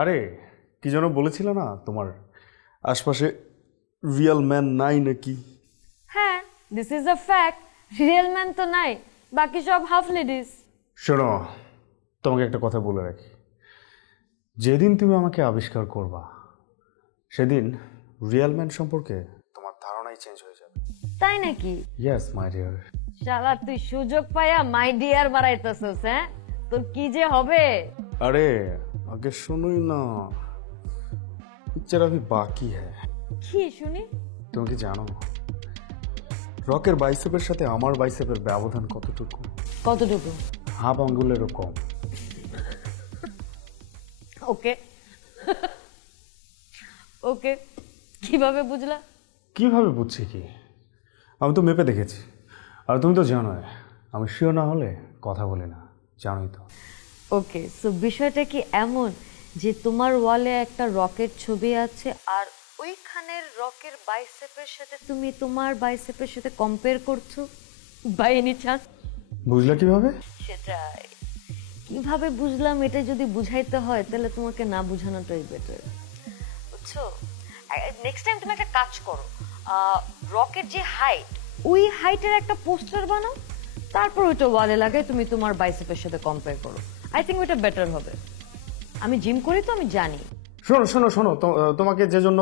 আরে কি যেন বলেছিল না তোমার আশপাশে রিয়েল ম্যান নাই নাকি? হ্যাঁ, this is a fact, real man তো নাই, বাকি সব হাফ লেডিস। শোনো, তোমাকে একটা কথা বলে রাখি, যেদিন তুমি আমাকে আবিষ্কার করবা সেদিন রিয়েল ম্যান সম্পর্কে তোমার ধারণাই চেঞ্জ হয়ে যাবে। তাই নাকি? Yes my dear. শালা তুই সুযোগ পায়া মাই ডিয়ার বাড়াইতেছস, হ্যাঁ? তোর কি যে হবে? अरे आगे सुनो ही ना, पिक्चर अभी बाकी है। কি শুনি? তুমি কি জানো রকের বাইসেপের সাথে আমার বাইসেপের ব্যবধান কতটুকু? কতটুকু? হাফ আঙ্গুলেরও কম। ওকে ওকে, কিভাবে বুঝলা? কিভাবে বুঝছি কি, আমি তো মেপে দেখেছি, আর তুমি তো জানোই আমি শিওর না হলে কথা বলি না, জানোই তো। ওকে, সো বিষয়টা কি এমন যে তোমার ওয়ালে একটা রকের ছবি আছে আর ওইখানের রকের বাইসেপের সাথে তুমি তোমার বাইসেপের সাথে কম্পেয়ার করছো বাই এনি চান্স? বুঝলা কিভাবে? সেটাই, কিভাবে বুঝলাম এটা যদি বুঝাইতে হয় তাহলে তোমাকে না বুঝানোটাই বেটার, বুঝছো? নেক্সট টাইম তুমি একটা কাজ করো, রকের যে হাইট ওই হাইটের একটা পোস্টার বানাও, তারপর ওইটা ওয়ালে লাগাই তুমি তোমার বাইসেপের সাথে কম্পেয়ার করো। আই থিঙ্ক ওইটা বেটার হবে। আমি জিম করি তো আমি জানি। শোনো শোনো শোনো, তোমাকে যে জন্য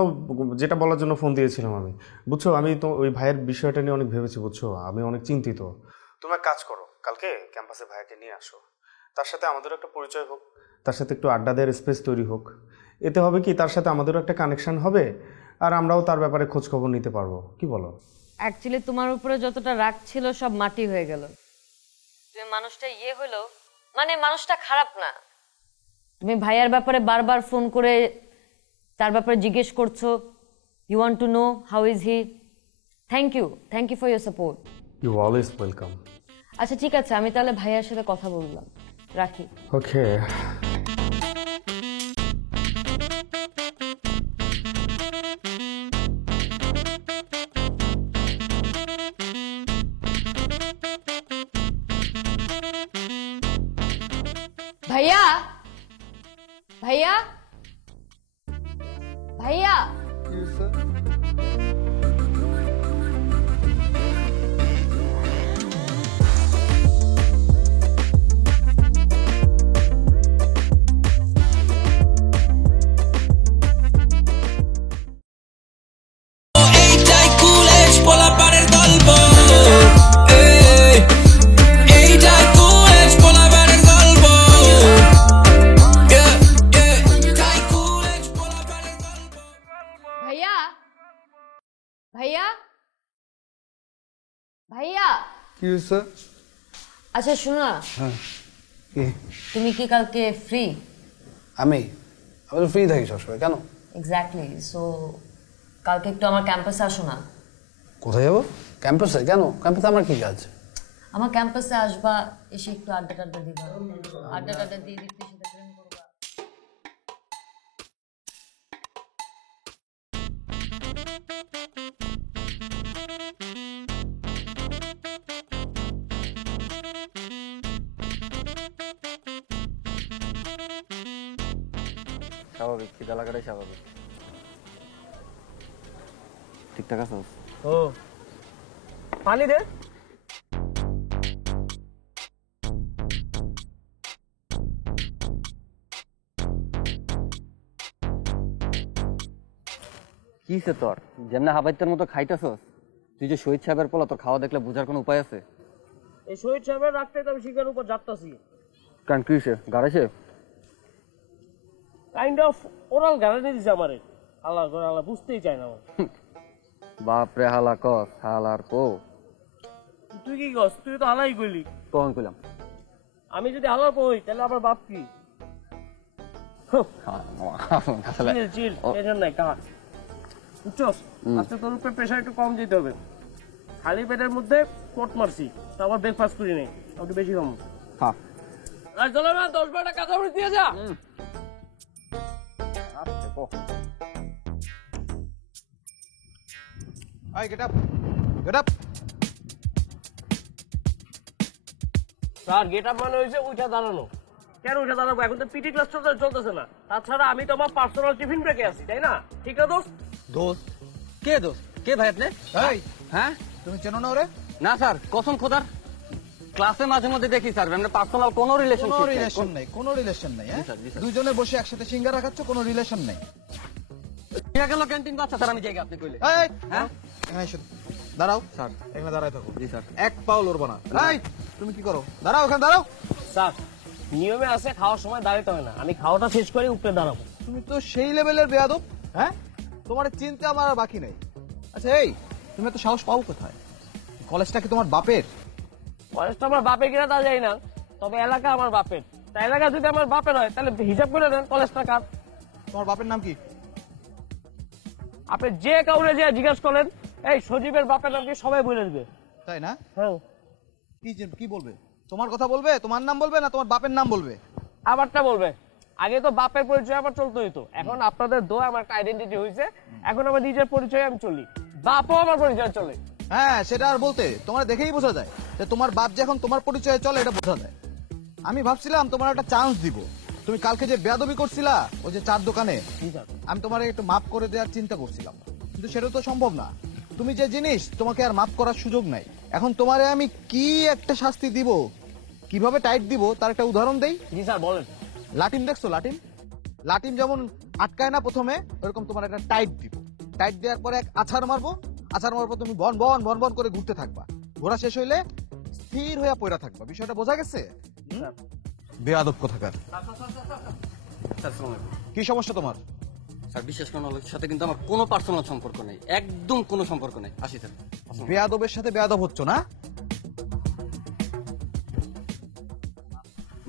যেটা বলার জন্য ফোন দিয়েছিলাম আমি, বুঝছো, আমি তো ওই ভাইয়ের বিষয়টা নিয়ে অনেক ভেবেছি, বুঝছো, আমি অনেক চিন্তিত। তুমি এক কাজ করো, কালকে ক্যাম্পাসে ভাইয়াকে নিয়ে আসো, তার সাথে আমাদেরও একটা পরিচয় হোক, তার সাথে একটু আড্ডা দেওয়ার স্পেস তৈরি হোক। এতে হবে কি, তার সাথে আমাদেরও একটা কানেকশন হবে, আর আমরাও তার ব্যাপারে খোঁজ খবর নিতে পারবো। কি বলো? অ্যাকচুয়ালি তোমার উপরে যতটা রাগ ছিল সব মাটি হয়ে গেল। তুমি মানুষটা হলো, মানে মানুষটা খারাপ না, তুমি ভাইয়ার ব্যাপারে বারবার ফোন করে তার ব্যাপারে জিজ্ঞেস করছো, you want to know how is he. Thank you for your support. You always welcome. আচ্ছা ঠিক আছে, আমি তাহলে ভাইয়ার সাথে কথা বললাম, রাখি। ওকে। ভাইয়া ভাইয়া ভাইয়া, ভাইয়া ভাইয়া। কি হয়েছে? আচ্ছা শোনো না, হ্যাঁ কি? তুমি কি কালকে ফ্রি? আমি ফ্রি থাকি সবসময়। কেন? এক্স্যাক্টলি, সো কালকে একটু আমার ক্যাম্পাসে আসো না। কোথায় যাবো? ক্যাম্পাসে? কেন? ক্যাম্পাসে আমার কি কাজ? আমার ক্যাম্পাসে আসবা, এসে একটু আড্ডা টাড্ডা দিবা, আড্ডা টাড্ডা দিয়ে দিতে সাথে প্রেম করবা। স্বাভাবিক, খিদা লাগাটাই স্বাভাবিক। ঠিকঠাক আছে? ও পানি দে। কিসে তোর যেমন হাবাইতের মতো খাইতেছস? তুই যে শহীদ সাহেবের পোলা, তোর খাওয়া দেখলে বোঝার কোনো উপায় আছে? এই শহীদ সাহেবের রাখতে তো আমি শিকার উপর যাত্তাছি। কারণ কিসে গাড়াইছে? কাইন্ড অফ ওরাল গাড়ানি দিছে আমারে। আল্লাহ করে আল্লাহ বুঝতেই চায় না আমার। বাপরে হালা কস, হালার কো। তুই কি কস? তুই তো হালাই কইলি। কখন কইলাম? আমি যদি হালা কই তাহলে আমার বাপ কি? চিল, টেনশন নাই কাজ। বুঝছস? আজকে তোর উপরে প্রেশার একটু কম দিতে হবে। খালি পেটের মধ্যে কোট মারছি, তারপর ব্রেকফাস্ট করি নাই, একটু বেশি কম। হ্যাঁ আর চলো না, 10-12টা কাঁচামরিচ দিয়ে যা। Hey, get up. Get up. Sir get up মানে হয়েছে উঠা দাঁড়ানো। কেন উঠে দাঁড়াবো? এখন তো পিটি ক্লাস চলতেছে না। তাছাড়া আমি তো আমার পার্সোনাল টিফিন ব্রেকে আছি, তাই না? ঠিক না দোস্ত? দোস্ত কে দোস্ত? কে ভাই আপনি? হ্যাঁ তুমি চেনো না ওরে? না স্যার, কসম খোদার ক্লাসে মাঝে মধ্যে দেখি স্যার, আমরা পার্সোনাল কোনো রিলেশনশিপ নেই, কোনো রিলেশন নেই। দুইজনে বসে একসাথে সিঙ্গারা খাচ্ছ, কোনো রিলেশন নেই। ঠিক গেল ক্যান্টিন বাচ্চা স্যার, আমি জায়গা আপনি কইলে। হ্যাঁ দাঁড়াও স্যার, এখানে দাঁড়ায় থাকো। জি স্যার। এক পাও লড়বো না। রাইট, তুমি কি করো? দাঁড়াও, ওখানে দাঁড়াও। স্যার নিয়মে আছে খাওয়ার সময় দাঁড়াতে হয় না, আমি খাওয়াটা শেষ করে উপরে দাঁড়াবো। তুমি তো সেই লেভেলের বেয়াদব। হ্যাঁ, তোমার চিন্তা আমার আর বাকি নেই। আচ্ছা এই, তুমি এত সাহস পাও কোথায়? কলেজটা কি তোমার বাপের? কলেজটা আমার বাপের কিনা তা যাই না, তবে এলাকা আমার বাপের। তা এলাকা যদি আমার বাপের হয় তাহলে হিসাব করে দেন কলেজটা কার। তোমার বাপের নাম কি? আপনি যে কাউরে যে জিজ্ঞেস করেন এই সজীবের বাপের নাম কি, সবাই বলে দিবে। তাই না? হ্যাঁ। কি বলবে? তোমার কথা বলবে? তোমার নাম বলবে না তোমার বাপের নাম বলবে? আবারটা বলবে। আগে তো বাপের পরিচয় আমার চলতে হইতো, এখন আপনাদের দোয়া আমার একটা আইডেন্টিটি হয়েছে, এখন আমার নিজের পরিচয় আমি চলি, বাপও আমার পরিচয় চলে। হ্যাঁ, সেটা আর বলতে, তোমার দেখেই বোঝা যায় যে তোমার বাপ যখন তোমার পরিচয়ে চলে, এটা বোঝা যায়। আমি ভাবছিলাম তোমার একটা চান্স দিব। তুমি কালকে যে বেয়াদবি করছিলা ওই যে চার দোকানে, আমি তোমার একটু মাফ করে দেওয়ার চিন্তা করছিলাম, কিন্তু সেটা তো সম্ভব না। তুমি যে জিনিস, তোমাকে আর মাফ করার সুযোগ নাই। এখন তোমারে আমি কি একটা শাস্তি দিব, কিভাবে টাইট দিব তার একটা উদাহরণ দেই। জি স্যার বলেন। লাটিম দেখছো? লাটিম যেমন আটকায় না প্রথমে, ওরকম তোমার একটা টাইট দিব। টাইট দেওয়ার পরে এক আছাড় মারবো, আছাড় মারবো, তুমি বন বন বন বন করে ঘুরতে থাকবা। ঘোরা শেষ হইলে স্থির হয়ে পড়া থাকবা। বিষয়টা বোঝা গেছে? বেয়াদব কোথাকার। কি সমস্যা তোমার? স্যার বিশ্বাস করেন, ওর সাথে কিন্তু আমার কোনো পার্সোনাল সম্পর্ক নেই, একদম কোনো সম্পর্ক নেই। আসি স্যার। বেয়াদবের সাথে বেয়াদব হচ্ছ না?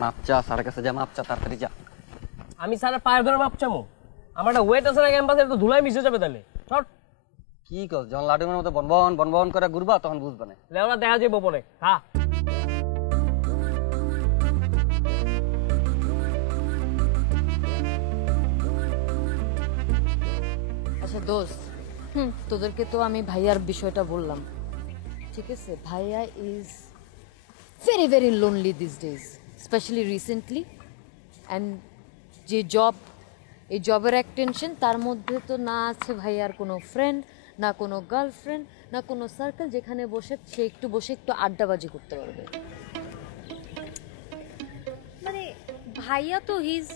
মাপ চা স্যারের কাছে, যা মাপ চা, তাড়াতাড়ি যা। আমি স্যারের পায়ের ধরে মাপ চামো? আমার একটা ওয়েট আছে না ক্যাম্পাসে, তো ধুলাই মিশে যাবে তাহলে। চট কি কর, যখন লাডুমের মতো বনবন বনবন করে ঘুরবা তখন বুঝবা না। লেওরা দেখা যাবো পরে। হ্যাঁ আচ্ছা দোস্ত, তোদেরকে তো আমি ভাইয়ার বিষয়টা বললাম, ঠিক আছে? ভাইয়া is very very lonely this days, specially recently. And যে জব, এই জবের এক টেনশন, তার মধ্যে তো না আছে ভাইয়ার কোনো ফ্রেন্ড, না কোনো গার্লফ্রেন্ড, না কোনো সার্কেল যেখানে বসে সে একটু বসে একটু আড্ডাবাজি করতে পারবে। মানে ভাইয়া তো he is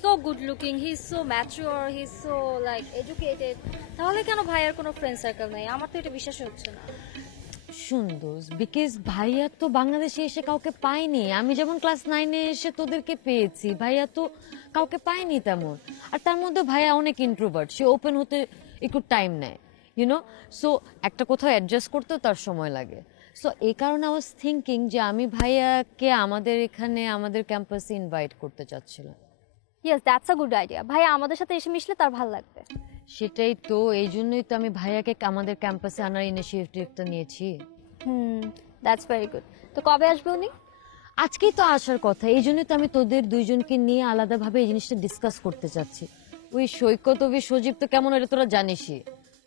so good looking, he is so mature, he is so like educated, তাহলে কেন ভাইয়ার কোনো ফ্রেন্ড সার্কেল নেই? আমার তো এটা বিশ্বাস হচ্ছে না। সুন্দর, বিকজ ভাইয়া তো বাংলাদেশে এসে কাউকে পায়নি। আমি যেমন ক্লাস 9-এ এসে তোদেরকে পেয়েছি, ভাইয়া তো কাউকে পায়নি তেমন। আর তার মধ্যে ভাইয়া অনেক ইন্ট্রোভার্ট, সে ওপেন হতে একটু টাইম নেয়, ইউনো। সো একটা কোথাও অ্যাডজাস্ট করতেও তার সময় লাগে। সো এই কারণে আই ওয়াজ থিঙ্কিং যে আমি ভাইয়াকে আমাদের এখানে আমাদের ক্যাম্পাসে ইনভাইট করতে চাচ্ছিলাম। Yes, that's a good idea. ভাইয়া আমাদের সাথে এসে মিশলে তার ভালো লাগবে। সেটাই তো, এই জন্যই তো আমি ভাইয়াকে আমাদের ক্যাম্পাসে আনার ইনিশিয়েটিভটা নিয়েছি। That's very good. তো কবে আসবে উনি? আজকেই তো আসার কথা, এই জন্যই তো আমি তোদের দুইজনকে নিয়ে আলাদাভাবে এই জিনিসটা ডিসকাস করতে চাচ্ছি। ওই সৈকত সজীব তো কেমন, এটা তোরা জানিসই।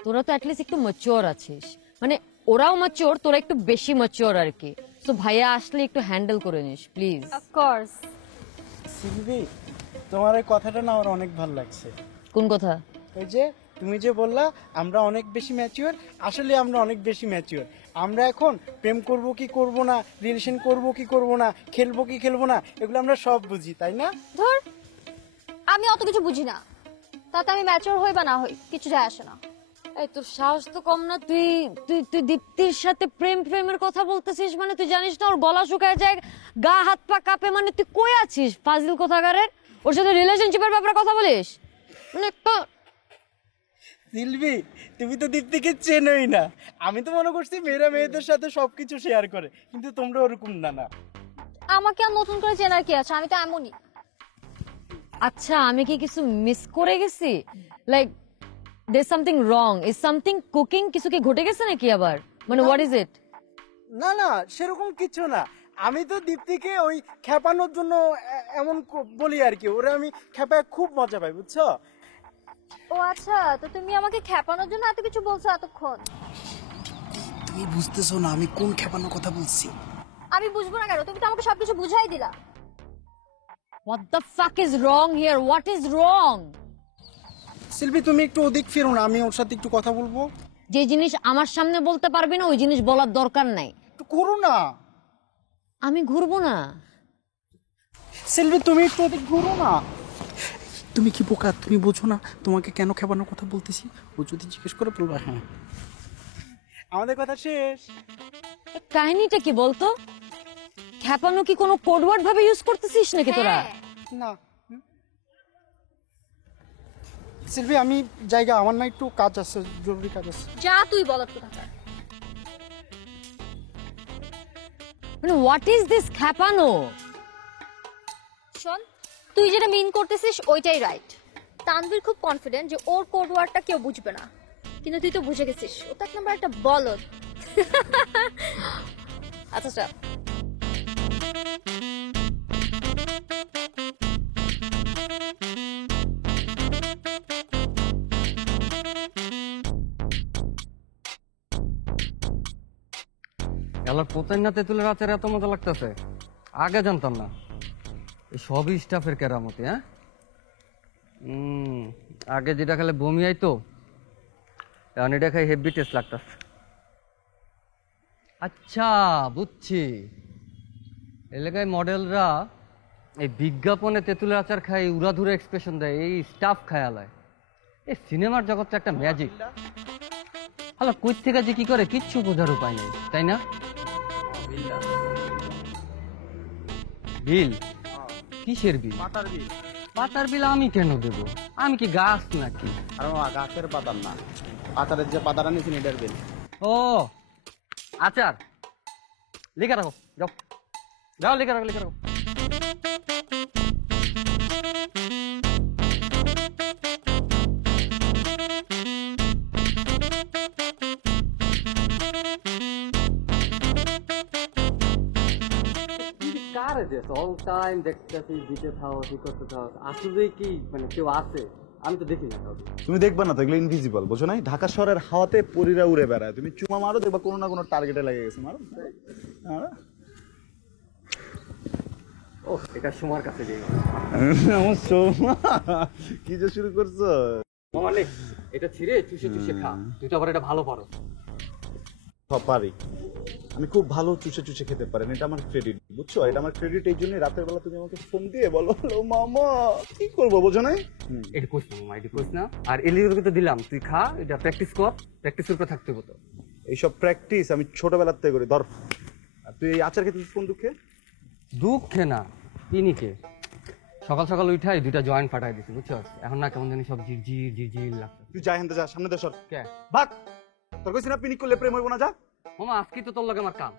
তোরা তো অ্যাটলিস্ট একটু ম্যাচিওর আছিস, মানে ওরাও ম্যাচিওর, তোরা একটু বেশি ম্যাচিওর আর কি। তো ভাইয়া আসলে একটু হ্যান্ডেল করে নিস প্লিজ। Of course. সিলভি, তোমার এই কথাটা না আমার অনেক ভালো লাগছে। কোন কথা? ওই যে তুমি যে বললা আমরা অনেক বেশি ম্যাচিওর, আসলে আমরা অনেক বেশি ম্যাচিওর। আমরা এখন প্রেম করব কি করব না, রিলেশন করব কি করব না, খেলবো কি খেলবো না, এগুলো আমরা সব বুঝি, তাই না? ধর, আমি অত কিছু বুঝি না, তাতে আমি ম্যাচিওর হই বা না হই কিছু যায় আসে না। এই তোর সাহস তো কম না, তুই তুই তুই দীপ্তির সাথে প্রেমের কথা বলতেছিস? মানে তুই জানিস না ওর গলা শুকায় যায়, গা হাত পা কাঁপে, মানে তুই কই আছিস ফাজিল কোথাকারের? ওর সাথে রিলেশনশিপের ব্যাপারে কথা বলিস? মানে সিলভি, তুমি তো দীপ্তিকে চেনোই না। আমি তো মনে করছি মেয়েরা মেয়েদের সাথে সবকিছু শেয়ার করে, কিন্তু তোমরা ওরকম না। না, আমাকে আর নতুন করে চেনার কি আছে, আমি তো এমনই। আচ্ছা, আমি কি কিছু মিস করে গেছি? Like there's something wrong, is something cooking? কিছু কি ঘটে গেছে নাকি আবার? মানে what is it? না না, সেরকম কিছু না। আমি তো দীপ্তিকে ওই খেপানোর জন্য এমন বলি আর কি, ওরা আমি খেপায় খুব মজা পাই, বুঝছো? ও আচ্ছা, তো তুমি আমাকে খেপানোর জন্য এত কিছু বলছো এতক্ষণ? তুমি বুঝতেছো না আমি কোন খেপানোর কথা বলছি? আমি বুঝবো না কেন? তুমি তো আমাকে সবকিছু বুঝাই দিলা। What the fuck is wrong here? What is wrong? শিল্পী তুমি একটু ওদিক ফিরো না, আমি ওর সাথে একটু কথা বলবো। যে জিনিস আমার সামনে বলতে পারবি না ওই জিনিস বলার দরকার নাই। একটু ঘুরো না। আমি ঘুরবো না। শিল্পী তুমি একটু ওদিক ঘুরো না। তুমি কি বোকা? তুমি বোঝো না তোমাকে কেন খেপানোর কথা বলতেছি? ও যদি জিজ্ঞেস করে বলবা হ্যাঁ। আমাদের কথা শেষ। কাহিনীটা কি বলতো? খেপানো কি কোনো কোড ওয়ার্ড ভাবে ইউজ করতেছিস নাকি তোরা? না শিল্পী আমি জায়গা, আমার না একটু কাজ আছে, জরুরি কাজ আছে। যা তুই বলত কোথাকার। মানে হোয়াট ইজ দিস খেপানো? শোন, তুই যেটা মিন করতেছিস ওইটাই রাইট। তানভীর খুব কনফিডেন্ট যে ওর কোড ওয়ার্ডটা কেউ বুঝবে না, কিন্তু তুই তো বুঝে গেছিস ও তো এক নাম্বার একটা বলদ। আচ্ছা চল। এলার পোতেন না তেঁতুলের আচার এত মজা লাগতেছে, আগে জানতাম না। এই সবই স্টাফের কেরামতি। হ্যাঁ, আগে যেটা খেলে বমি আইতো, এখন এটা খাই হেভি টেস্ট লাগতেছে। আচ্ছা বুঝছি, এলাকায় মডেলরা এই বিজ্ঞাপনে তেঁতুলের আচার খাই উড়াধুরে এক্সপ্রেশন দেয়, এই স্টাফ খায়ালায়। এই সিনেমার জগৎটা একটা ম্যাজিক। হ্যালো, কই থেকে যে কি করে কিচ্ছু বোঝার উপায় নেই, তাই না? বিল? কিসের বিল? পাতার বিল। পাতার বিল আমি কেন দেব? আমি কি গাছ নাকি? আরে বাবা, গাছের পাতার না, পাতারের যে পাতাটা নিয়েছেন এটার বিল। ও আচার লিখে রাখো, যাও যাও লিখে রাখো, লিখে রাখো। আমি তো দেখি না। তুমি দেখবা না তো, এগুলো ইনভিজিবল, বুঝো না? ঢাকা শহরের হাওয়াতে পরীরা উড়ে বেড়ায়, তুমি চুমা মারো দেখবা কোনো না কোনো টার্গেটে লেগে গেছে। মারো। ও এটা সুমার কাছে যাই। আমার সোমা কি যে শুরু করছো? মামা নে, এটা ছিঁড়ে চুষে চুষে খা, তুই তো আবার এটা ভালো পারো। পারি, আমি খুব ভালো চুষে চুষে খেতে পারেন, এটা আমার ক্রেডিট, বুঝছো? এটা আমার ক্রেডিট। এই জন্য রাতের বেলা তুমি আমাকে ফোন দিয়ে বলো হ্যালো মামা, কি করবো বোঝো না? এটা কইস না মামা, এটা কইস না। আর এলিওকে তো দিলাম, তুই খা, এটা প্র্যাকটিস কর, প্র্যাকটিসের উপর থাকতে হতো। এইসব প্র্যাকটিস আমি ছোটবেলার থেকে করি। ধর, আর তুই এই আচার খেতে কোন দুঃখে? দুঃখে না, পিনিকে। সকাল সকাল উঠাই দুইটা জয়েন্ট ফাটাই দিছি, বুঝছো? এখন না কেমন জানি সব ঝিরঝির ঝিরঝির লাগছে। তুই যা, হেনতে যা, সামনে দে সর। কে? ভাগ। তোর কইছি না পিনিক করলে প্রেম হইব না, যা। মামা আজকে তো তোর লগে আমার কাম,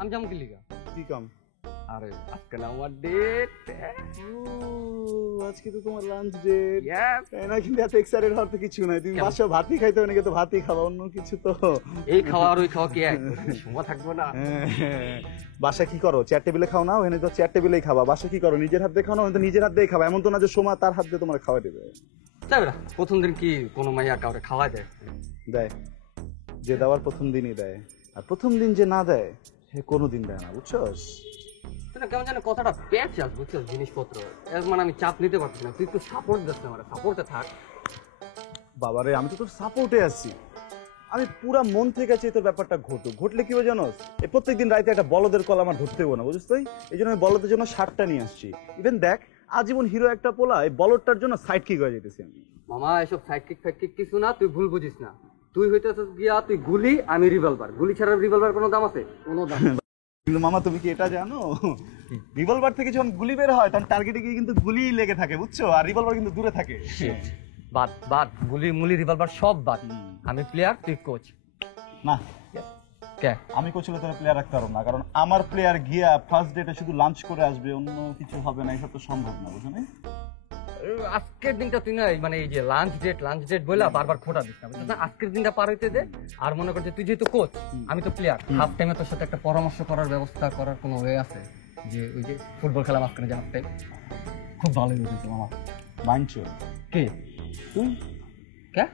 আমি যাবো কি লিগা? কি কাম? আরে আজকে না আমার ডেট। আজকে তো তোমার লাঞ্চ ডেট। না কিন্তু এত এক্সাইটেড হওয়ার তো কিছু নাই। তুমি বাসায় ভাতই খাইতে হবে নাকি? তো ভাতই খাওয়া, অন্য কিছু তো এই খাওয়া আর ওই খাওয়া কি এক? সময় থাকবো না। বাসা কি করো? চেয়ার টেবিলে খাও না? ওখানে তো চেয়ার টেবিলেই খাবা। বাসা কি করো? নিজের হাত দিয়ে খাও না? ওখানে তো নিজের হাত দিয়ে খাবা। এমন তো না যে সোমা তার হাত দিয়ে তোমার খাওয়া দেবে। যাবে না, প্রথম দিন কি কোনো মাইয়া কাউকে খাওয়া দেয়? দেয়, যে দেওয়ার প্রথম দিনই দেয়, আর প্রথম দিন যে না দেয় সে কোনোদিন দেয় না, বুঝছস? কেমন জানি কথাটা প্যাচ আস, বুঝছস? জিনিসপত্র মানে আমি চাপ নিতে পারছি না, তুই একটু সাপোর্ট দিস না, আমার সাপোর্টে থাক। বাবারে, আমি তো তোর সাপোর্টে আছি, আমি পুরা মন থেকে আছি তোর ব্যাপারটা ঘটুক। ঘটলে কি হবে জানোস? এই প্রত্যেকদিন রাইতে একটা বলদের কল আমার ধরতে হবে না, বুঝছিস? তুই এই জন্য আমি বলদের জন্য শার্টটা নিয়ে আসছি। ইভেন দেখ, আজীবন হিরো একটা পোলা, এই বলদটার জন্য সাইড কিক হয়ে যেতেছি আমি। মামা এসব সাইড কিক ফাইড কিক কিছু না, তুই ভুল বুঝিস না। তুই হইতেছিস গিয়া তুই গুলি, আমি রিভলভার। গুলি ছাড়া রিভলভার কোনো দাম আছে? কোনো দাম। কিন্তু মামা তুমি কি এটা জানো, রিভলভার থেকে যখন গুলি বের হয় তখন টার্গেটে গিয়ে কিন্তু গুলি লেগে থাকে, বুঝছো? আর রিভলভার কিন্তু দূরে থাকে। বাদ বাদ, গুলি মুলি রিভলভার সব বাদ। আমি প্লেয়ার, তুই কোচ। না, কে? আমি কোচ হলে তোর প্লেয়ার রাখতে পারবো না, কারণ আমার প্লেয়ার গিয়া ফার্স্ট ডেটে শুধু লাঞ্চ করে আসবে, অন্য কিছু হবে না, এসব তো সম্ভব না, বুঝো না? আজকের দিনটা তুই না মানে এই যে লাঞ্চ ডেট বইলা বারবার খোটা দিস না। আজকের দিনটা পার হইতে দে। আর মনে করছে তুই যেহেতু কোচ, আমি তো প্লেয়ার, হাফ টাইমে তোর সাথে একটা পরামর্শ করার ব্যবস্থা করার কোনো ওয়ে আছে? যে ওই যে ফুটবল খেলা মাঝখানে যে হাফ টাইম, খুব ভালোই হয়েছে আমার। বাঞ্চো কে? তুই? কে?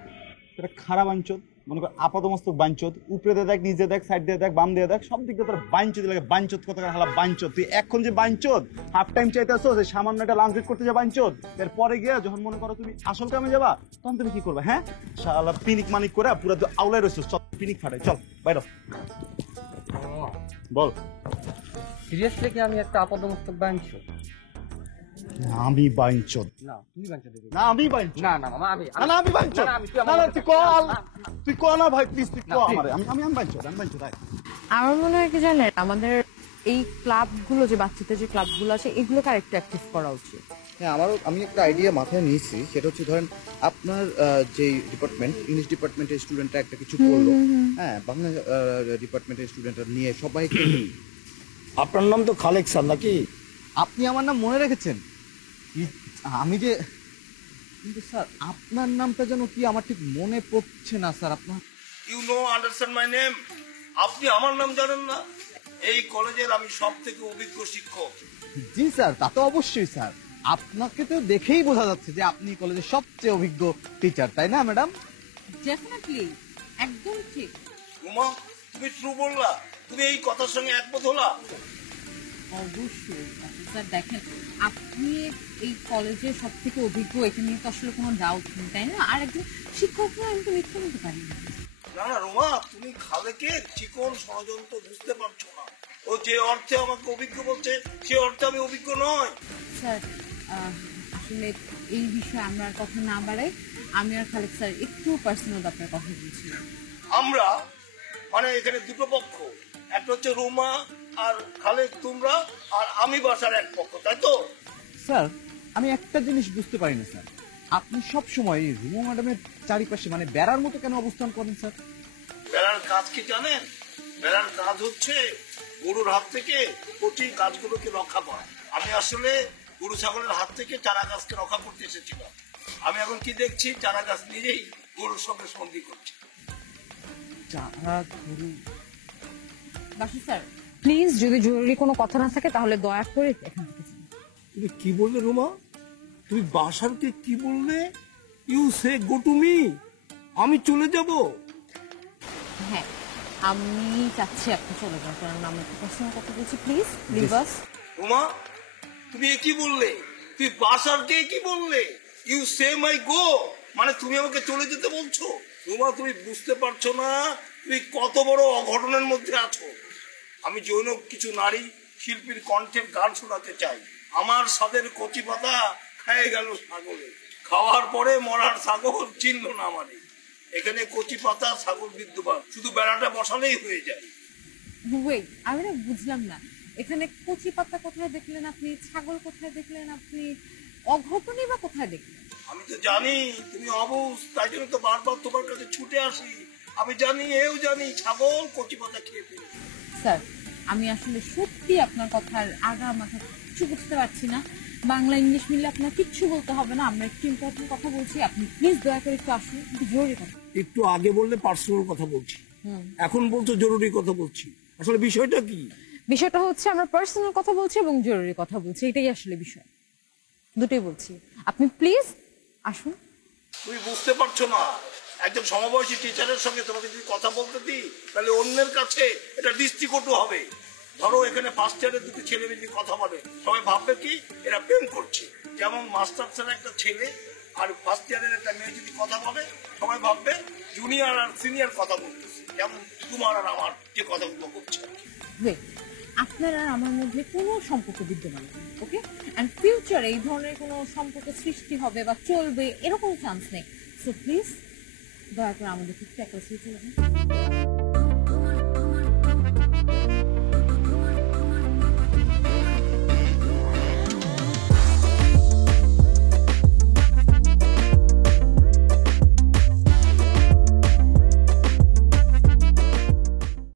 এটা খারাপ বাঞ্চো। মনে কর আপাতমস্তক বাঞ্চত, উপরে দিয়ে দেখ, নিচে দেখ, সাইড দিয়ে দেখ, বাম দিয়ে দেখ, সব দিক দিয়ে তোর বাঞ্চত লাগে। বাঞ্চত কথা হালা বাঞ্চত, তুই এখন যে বাঞ্চত হাফ টাইম চাইতেছো, যে সামান্য একটা লাঞ্চ ডেট করতে যা বাঞ্চত, এরপরে গিয়ে যখন মনে করো তুমি আসল কামে যাবা, তখন তুমি কি করবে? হ্যাঁ, শালা পিনিক মানিক করে পুরো আউলাই রয়েছো, চল পিনিক ফাটাই, চল বাইর বল। সিরিয়াসলি কি আমি একটা আপাতমস্তক বাঞ্চত? আমি বাঞ্চত না, তুমি বাঞ্চত। না, আমি বাঞ্চত। না না মামা, আমি না, আমি বাঞ্চত। না না, তুই কল না ভাই, প্লিজ তুই কল আমারে। আমি বাঞ্চত, আমি বাঞ্চত। আমার মনে হয় কি জানেন, আমাদের এই ক্লাবগুলো, যে বাচ্চাদের যে ক্লাবগুলো আছে, এগুলোকে আরেকটু অ্যাক্টিভ করা উচিত। হ্যাঁ, আমি একটা আইডিয়া মাথায় নিয়েছি, সেটা হচ্ছে ধরেন আপনার যে ডিপার্টমেন্ট, ইংলিশ ডিপার্টমেন্টের স্টুডেন্টরা একটা কিছু করলো, হ্যাঁ, বাংলা ডিপার্টমেন্টের স্টুডেন্টরা নিয়ে সবাই। আপনার নাম তো খালেক স্যার নাকি? আপনি আমার নাম মনে রেখেছেন? আমি যে, কিন্তু স্যার আপনার নামটা যেন কি আমার ঠিক মনে পড়ছে না স্যার। আপনার you know understand my name? আপনি আমার নাম জানেন না? এই কলেজের আমি সবথেকে অভিজ্ঞ শিক্ষক। জি স্যার, তা তো অবশ্যই স্যার। আপনাকে তো দেখেই বোঝা যাচ্ছে যে আপনি কলেজের সবচেয়ে অভিজ্ঞ টিচার, তাই না ম্যাডাম? ডেফিনেটলি, একদম ঠিক। রুমা, তুমি ট্রু বললা? তুমি এই কথার সঙ্গে একমত হলা? অবশ্যই স্যার, দেখেন আপনি এই কলেজের সব থেকে অভিজ্ঞ, এখানে তো আসলে কোনো ডাউট নেই, তাই না? আর একজন শিক্ষক হয়ে আমি তো মিথ্যে বলতে পারি না। না না রুমা, তুমি খালেকের চিকন ষড়যন্ত্র বুঝতে পারছো না। ও যে অর্থে আমাকে অভিজ্ঞ বলছে, সে অর্থে আমি অভিজ্ঞ নয়। স্যার, আসলে এই বিষয়ে আমরা আর কথা না বাড়াই, আমি আর খালেক স্যার একটু পার্সোনাল ব্যাপারে কথা বলছি। আমরা মানে এখানে দুটো পক্ষ, একটা হচ্ছে রুমা আর খালেক তোমরা, আর আমি বাসার এক পক্ষ, তাই তো? স্যার, আমি একটা জিনিস বুঝতে পারি না স্যার, আপনি সব সময় রুমা ম্যাডামের চারিপাশে মানে বেড়ার মতো কেন অবস্থান করেন স্যার? বেড়ার কাজ কি জানেন? বেড়ার কাজ হচ্ছে গরুর হাত থেকে কঠিন গাছগুলোকে রক্ষা করা। আমি আসলে গরু ছাগলের হাত থেকে চারা গাছকে রক্ষা করতে এসেছিলাম। আমি এখন কি দেখছি, চারা গাছ নিজেই গরুর সঙ্গে সন্ধি করছে। চারা গরু? বাসু স্যার, প্লিজ যদি জরুরি কোনো কথা না থাকে তাহলে দয়া করে এখান থেকে যান। তুমি কি বললে রুমা? তুমি বাসারকে কি বললে? You say go to me, আমি চলে যাব? হ্যাঁ, আমি চাচ্ছি আপনি চলে যান, কারণ আমরা একটু পার্সোনাল কথা বলছি। প্লিজ লিভ আস। রুমা, তুমি কি বললে? তুই বাসারকে কি বললে? ইউ সে মাই গো, মানে তুমি আমাকে চলে যেতে বলছো? রুমা, তুমি বুঝতে পারছো না তুমি কত বড় অঘটনের মধ্যে আছো। আমি যৌন কিছু নারী শিল্পীর কণ্ঠের গান শোনাতে চাই। আমার সাদের কচি পাতা খেয়ে গেল ছাগলে, খাওয়ার পরে মরার ছাগল চিনল না আমারে। এখানে কচি পাতা ছাগল বিদ্যমান, শুধু বেড়াটা বসালেই হয়ে যায়। ওয়েট, আমি না বুঝলাম না, এখানে কচি পাতা কোথায় দেখলেন আপনি? ছাগল কোথায় দেখলেন আপনি? অঘটনই বা কোথায় দেখলেন? আমি তো জানি তুমি অবুঝ, তাই জন্য তো বারবার তোমার কাছে ছুটে আসি। আমি জানি, এও জানি, ছাগল কচি পাতা খেয়ে ফেলে। স্যার, আমি আসলে সত্যি আপনার কথার আগা মাথা কিচ্ছু বুঝতে পারছি না। বাংলা ইংলিশ মিলে আপনার কিচ্ছু বলতে হবে না, আমরা একটু ইম্পর্টেন্ট কথা বলছি। আপনি প্লিজ দয়া করে একটু আসুন, একটু জরুরি কথা। একটু আগে বললে পার্সোনাল কথা বলছি, এখন বলছো জরুরি কথা বলছি। আসলে বিষয়টা কি? বিষয়টা হচ্ছে আমরা পার্সোনাল কথা বলছি এবং জরুরি কথা বলছি, এটাই আসলে বিষয়। দুটোই বলছি, আপনি প্লিজ আসুন। তুমি বুঝতে পারছো না, একজন সমবয়সী টিচারের সঙ্গে তোমাকে যদি কথা বলতে দিই, তাহলে অন্যের কাছে এটা দৃষ্টিকটু হবে। ধরো এখানে ফার্স্ট ইয়ারের দুটো ছেলে মেয়ে কথা বলে, সবাই ভাববে কি এরা প্রেম করছে। যেমন মাস্টার্সের একটা ছেলে আর ফার্স্ট ইয়ারের একটা মেয়ে যদি কথা বলে, সবাই ভাববে জুনিয়র আর সিনিয়র কথা বলতেছে, যেমন তোমার আর আমার যে কথাগুলো করছে। আপনার আর আমার মধ্যে কোনো সম্পর্ক বিদ্যমান নেই, ওকে? এন্ড ফিউচারে এই ধরনের কোনো সম্পর্ক সৃষ্টি হবে বা চলবে এরকম চান্স নেই। সো প্লিজ দয়া করে আমাদের একটু অ্যাপ্রিসিয়েট করবেন।